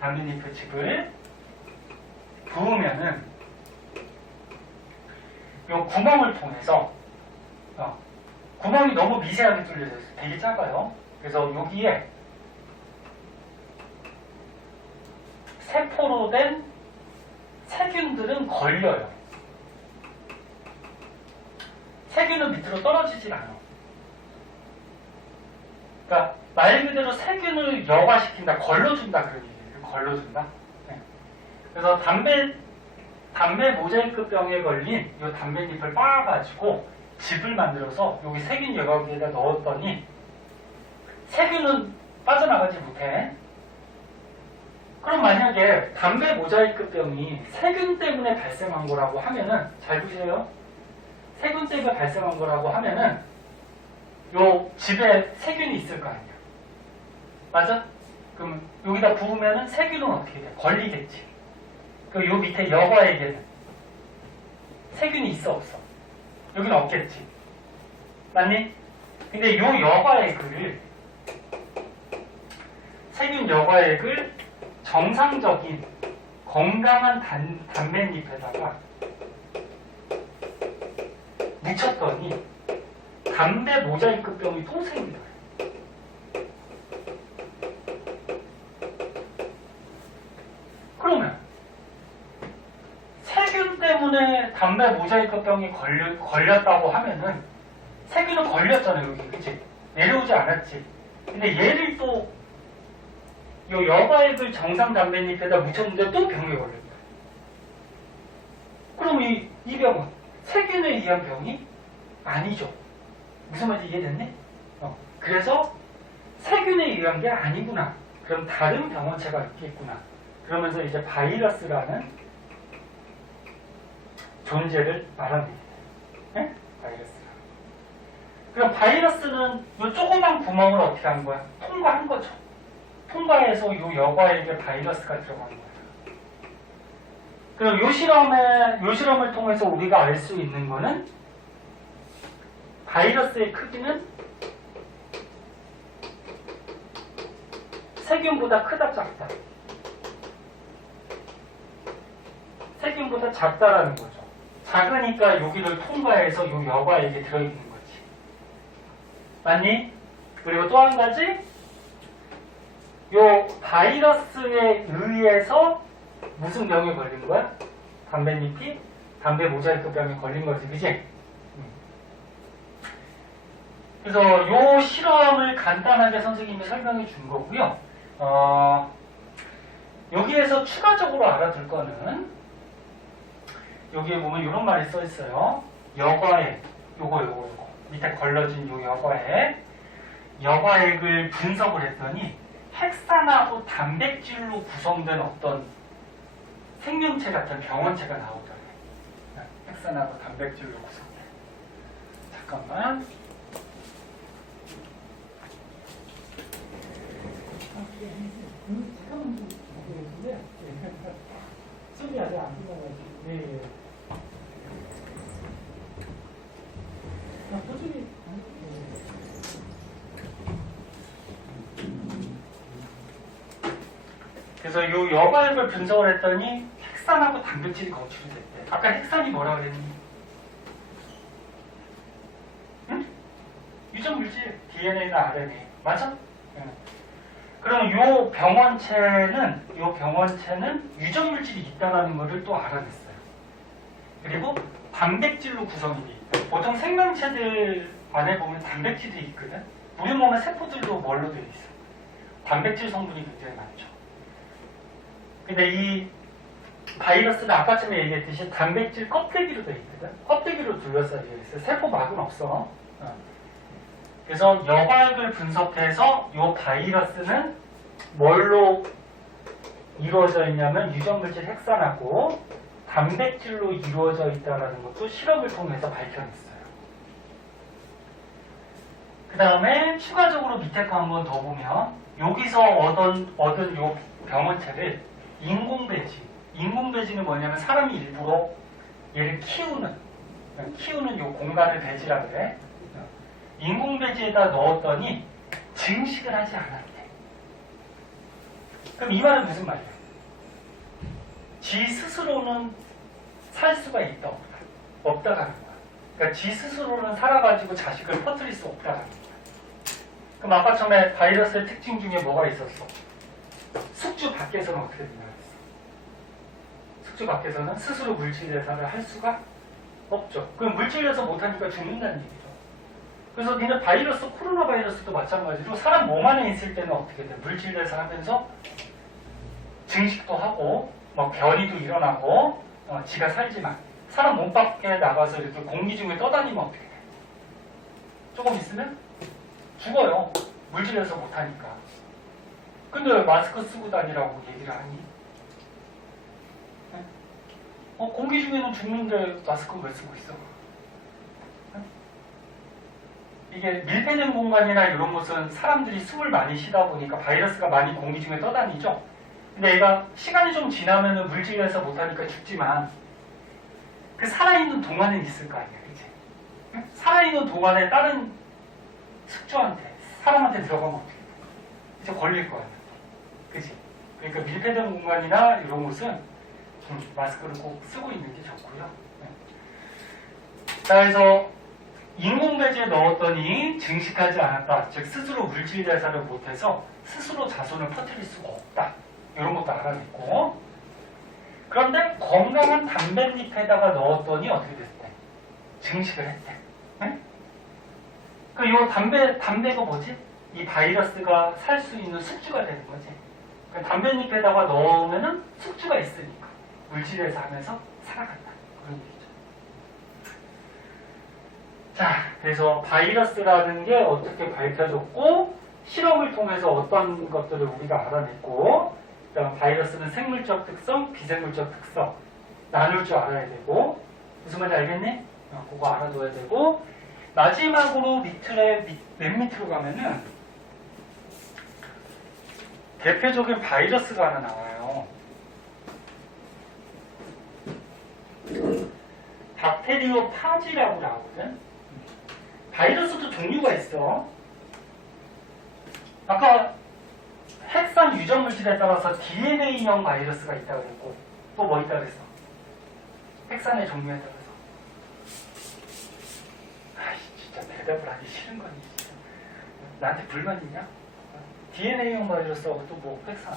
담뱃잎의 즙을 부으면은 요 구멍을 통해서 구멍이 너무 미세하게 뚫려져 있어요. 되게 작아요. 그래서 여기에 세포로 된 세균들은 걸려요. 세균은 밑으로 떨어지질 않아. 그러니까 말 그대로 세균을 여과시킨다, 걸러준다 그런 얘기예요. 걸러준다. 네. 그래서 담배 모자이크병에 걸린 이 담뱃잎을 빻아가지고 즙을 만들어서 여기 세균 여과기에다 넣었더니 세균은 빠져나가지 못해. 그럼 만약에 담배 모자이크병이 세균 때문에 발생한 거라고 하면은, 잘 보세요. 세균 때문에 발생한 거라고 하면은 요 즙에 세균이 있을 거 아니야. 맞아? 그럼 여기다 부으면은 세균은 어떻게 돼? 걸리겠지. 그럼 요 밑에 여과에게는 세균이 있어 없어? 여기는 없겠지. 맞니? 근데 요 여과액을, 세균 여과액을 정상적인 건강한 담뱃잎에다가 묻혔더니 담배 모자이크병이 또 생겨요. 그러면 세균 때문에 담배 모자이크병이 걸렸다고 하면은 세균은 걸렸잖아요. 여기, 그치? 내려오지 않았지. 근데 얘를 또 요 여과액을 정상 담뱃잎에다 묻혔는데 또 병에 걸렸다. 그럼 이 병은 세균에 의한 병이 아니죠. 무슨 말인지 이해됐니? 그래서 세균에 의한 게 아니구나. 그럼 다른 병원체가 있겠구나. 그러면서 이제 바이러스라는 존재를 말하는 거예요. 네? 바이러스라. 그럼 바이러스는 이 조그만 구멍을 어떻게 한 거야? 통과한 거죠. 통과해서 이 여과액에 바이러스가 들어간 거예요. 그럼 요 실험을 통해서 우리가 알 수 있는 거는 바이러스의 크기는 세균보다 크다, 작다? 세균보다 작다라는 거죠. 작으니까 여기를 통과해서 요 여과액에 들어있는 거지. 맞니? 그리고 또 한 가지, 요 바이러스에 의해서 무슨 병에 걸린 거야? 담뱃잎이 담배 모자이크병에 걸린 거지, 그지? 그래서 요 실험을 간단하게 선생님이 설명해 준 거고요. 여기에서 추가적으로 알아둘 거는 여기에 보면 이런 말이 써 있어요. 여과액, 요거 밑에 걸러진 요 여과액을 분석을 했더니 핵산하고 단백질로 구성된 어떤 생명체 같은 병원체가 나오더래요. 핵산하고 단백질로 구성된. 잠깐만. 잠깐만 좀 보겠는데 손이 아직 안 끝나가지고. 네. 꾸준히. 그래서 이 여과액을 분석을 했더니 핵산하고 단백질이 검출이 됐대. 아까 핵산이 뭐라 그랬니? 응? 유전물질, DNA나 RNA. 맞아? 응. 그럼 이 병원체는 유전물질이 있다는 것을 또 알아냈어요. 그리고 단백질로 구성이 돼 있다. 보통 생명체들 안에 보면 단백질이 있거든. 우리 몸의 세포들도 뭘로 되어 있어? 단백질 성분이 굉장히 많죠. 근데 이 바이러스는 아까 전에 얘기했듯이 단백질 껍데기로 되어 있거든. 껍데기로 둘러싸여 있어요. 세포막은 없어. 그래서 여과액을 분석해서 이 바이러스는 뭘로 이루어져 있냐면 유전물질 핵산하고 단백질로 이루어져 있다는 것도 실험을 통해서 밝혀냈어요. 그 다음에 추가적으로 밑에 거 한 번 더 보면 여기서 얻은 요 병원체를 인공배지는 뭐냐면 사람이 일부러 얘를 키우는 요 공간을 배지라 그래. 인공배지에다 넣었더니 증식을 하지 않았대. 그럼 이 말은 무슨 말이야? 지 스스로는 살 수가 있다 없다라는 거야. 그러니까 지 스스로는 살아가지고 자식을 퍼뜨릴 수 없다라는 거야. 그럼 아까 처음에 바이러스의 특징 중에 뭐가 있었어? 숙주 밖에서는 어떻게 된다 그랬어? 숙주 밖에서는 스스로 물질 대사를 할 수가 없죠. 그럼 물질 대사 못하니까 죽는다는 얘기죠. 그래서 니네 바이러스, 코로나 바이러스도 마찬가지로 사람 몸 안에 있을 때는 어떻게 돼? 물질 대사하면서 증식도 하고 뭐 변이도 일어나고 지가 살지만 사람 몸 밖에 나가서 이렇게 공기 중에 떠다니면 어떻게 돼? 조금 있으면 죽어요. 물질 대사 못하니까. 근데 왜 마스크 쓰고 다니라고 얘기를 하니? 공기 중에는 죽는데 마스크 왜 쓰고 있어? 이게 밀폐된 공간이나 이런 곳은 사람들이 숨을 많이 쉬다 보니까 바이러스가 많이 공기 중에 떠다니죠. 근데 얘가 시간이 좀 지나면 물질에서 못하니까 죽지만 그 살아있는 동안은 있을 거 아니야, 그치? 살아있는 동안에 다른 숙주한테, 사람한테 들어가면 어떻게 돼? 이제 걸릴 거 아니야, 그치? 그러니까 밀폐된 공간이나 이런 곳은 마스크를 꼭 쓰고 있는 게 좋고요. 자, 그래서 인공배지에 넣었더니 증식하지 않았다. 즉 스스로 물질 대사를 못해서 스스로 자손을 퍼뜨릴 수가 없다. 이런 것도 알아냈고, 그런데 건강한 담뱃잎에다가 넣었더니 어떻게 됐대? 증식을 했대. 네? 이 담배가 뭐지? 이 바이러스가 살 수 있는 숙주가 되는 거지. 담뱃잎에다가 넣으면은 숙주가 있으니까 물질에서 하면서 살아간다. 그런 얘기죠. 자, 그래서 바이러스라는 게 어떻게 밝혀졌고, 실험을 통해서 어떤 것들을 우리가 알아냈고, 그다음 바이러스는 생물적 특성, 비생물적 특성 나눌 줄 알아야 되고, 무슨 말인지 알겠니? 그거 알아둬야 되고, 마지막으로 맨 밑으로 가면은 대표적인 바이러스가 하나 나와요. 박테리오 파지라고 나오거든. 바이러스도 종류가 있어. 아까 핵산 유전물질에 따라서 DNA형 바이러스가 있다고 그랬고, 또 뭐 있다고 그랬어? 핵산의 종류에 따라서. 진짜 대답을 하기 싫은 거니. 진짜. 나한테 불만 있냐? DNA형 바이러스하고 또 뭐 핵산.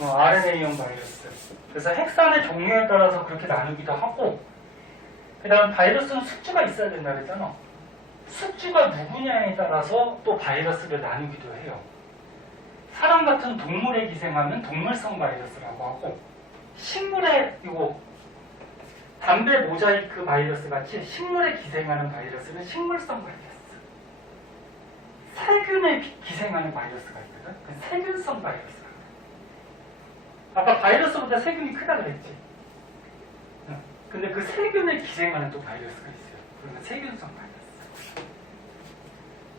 RNA형 바이러스. 그래서 핵산의 종류에 따라서 그렇게 나누기도 하고, 그 다음 바이러스는 숙주가 있어야 된다 그랬잖아. 숙주가 누구냐에 따라서 또 바이러스를 나누기도 해요. 사람 같은 동물에 기생하는 동물성 바이러스라고 하고, 식물에 이거 담배 모자이크 바이러스 같이 식물에 기생하는 바이러스는 식물성 바이러스. 세균에 기생하는 바이러스가 있거든. 그 세균성 바이러스. 아까 바이러스보다 세균이 크다 그랬지. 근데 그 세균에 기생하는 또 바이러스가 있어요. 그러면 세균성 바이러스.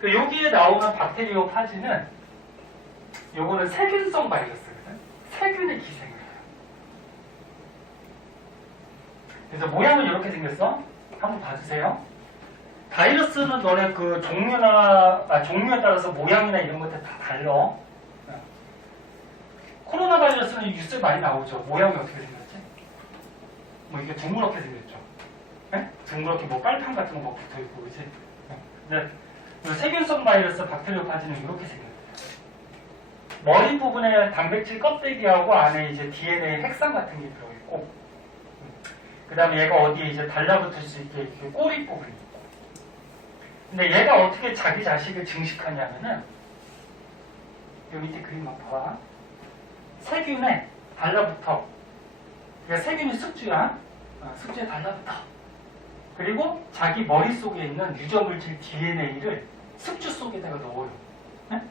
그 여기에 나오는 박테리오파지는 요거는 세균성 바이러스거든. 세균에 기생을 해요. 그래서 모양은 이렇게 생겼어. 한번 봐주세요. 바이러스는 너네 그 종류에 따라서 모양이나 이런 것들 다 달라. 코로나 바이러스는 뉴스에 많이 나오죠. 모양이 어떻게 생겼지? 뭐 이게 둥그렇게 생겼죠. 네? 둥그렇게 뭐 빨판 같은 거 막 붙어 있고, 그지? 근데 세균성 바이러스 박테리오파지는 이렇게 생겼어요. 머리 부분에 단백질 껍데기하고 안에 이제 DNA 핵산 같은 게 들어있고, 그 다음에 얘가 어디에 이제 달라붙을 수 있게 이렇게 꼬리 부분이 있고. 근데 얘가 어떻게 자기 자식을 증식하냐면은, 요 밑에 그림 막 봐봐. 세균에 달라붙어. 그러니까 세균이 숙주야. 숙주에 달라붙어. 그리고 자기 머릿속에 있는 유전물질 DNA를 숙주 속에다가 넣어요. 네?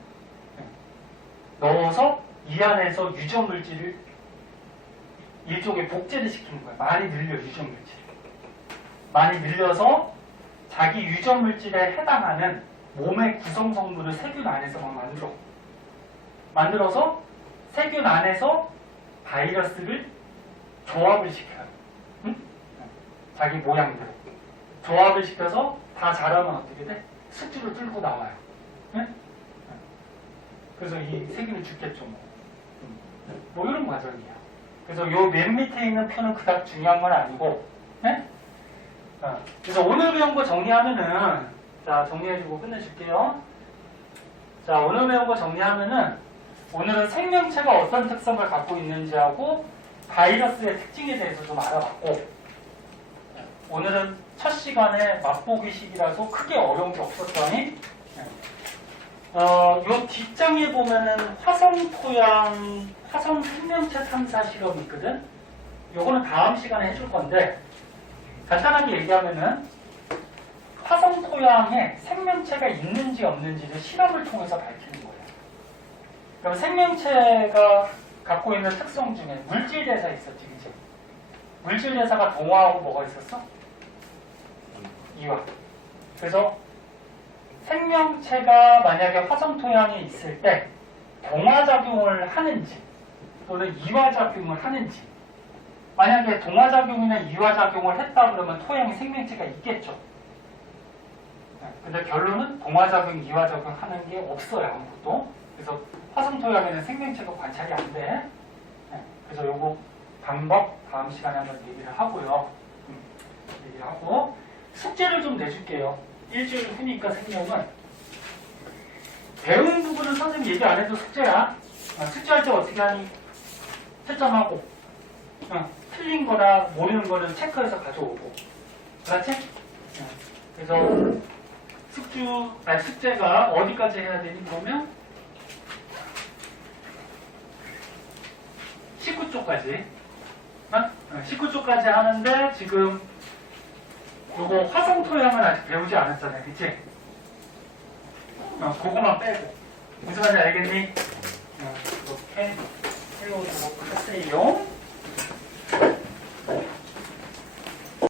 네. 넣어서 이 안에서 유전물질을 일종의 복제를 시키는 거야. 많이 늘려, 유전물질. 많이 늘려서 자기 유전물질에 해당하는 몸의 구성 성분을 세균 안에서 막 만들어. 만들어서 세균 안에서 바이러스를 조합을 시켜요. 응? 자기 모양대로. 조합을 시켜서 다 자라면 어떻게 돼? 숙주를 뚫고 나와요. 응? 그래서 이 세균은 죽겠죠. 뭐 이런 과정이야. 그래서 요 맨 밑에 있는 표는 그닥 중요한 건 아니고, 네? 그래서 오늘 배운 거 정리하면은, 자, 정리해주고 끝내줄게요. 자, 오늘 배운 거 정리하면은, 오늘은 생명체가 어떤 특성을 갖고 있는지하고, 바이러스의 특징에 대해서 좀 알아봤고, 오늘은 첫 시간에 맛보기식이라서 크게 어려운 게 없었더니, 요 뒷장에 보면은 화성 토양, 화성 생명체 탐사 실험이 있거든? 요거는 다음 시간에 해줄 건데, 간단하게 얘기하면은, 화성 토양에 생명체가 있는지 없는지를 실험을 통해서 밝히는 거예요. 그럼 생명체가 갖고 있는 특성 중에 물질 대사 있었지, 그치? 물질 대사가 동화하고 뭐가 있었어? 이화. 그래서 생명체가 만약에 화성 토양에 있을 때 동화작용을 하는지 또는 이화작용을 하는지, 만약에 동화작용이나 이화작용을 했다 그러면 토양에 생명체가 있겠죠. 근데 결론은 동화작용, 이화작용 하는 게 없어요, 아무것도. 그래서 화성 토양에는 생명체가 관찰이 안 돼. 그래서 요거 방법 다음 시간에 한번 얘기를 하고요. 얘기를 하고 숙제를 좀 내줄게요. 일주일 후니까 생명은 배운 부분은 선생님 얘기 안 해도 숙제야. 숙제할 때 어떻게 하니? 채점하고 틀린 거나 모르는 거는 체크해서 가져오고, 그렇지? 그래서 숙제가 어디까지 해야 되니? 그러면 19쪽까지 19쪽까지 하는데 지금 요거 화성 토양은 아직 배우지 않았잖아요, 그치? 그거만 빼고 무슨 말인지 알겠니? 이렇게 해놓도록 하세요.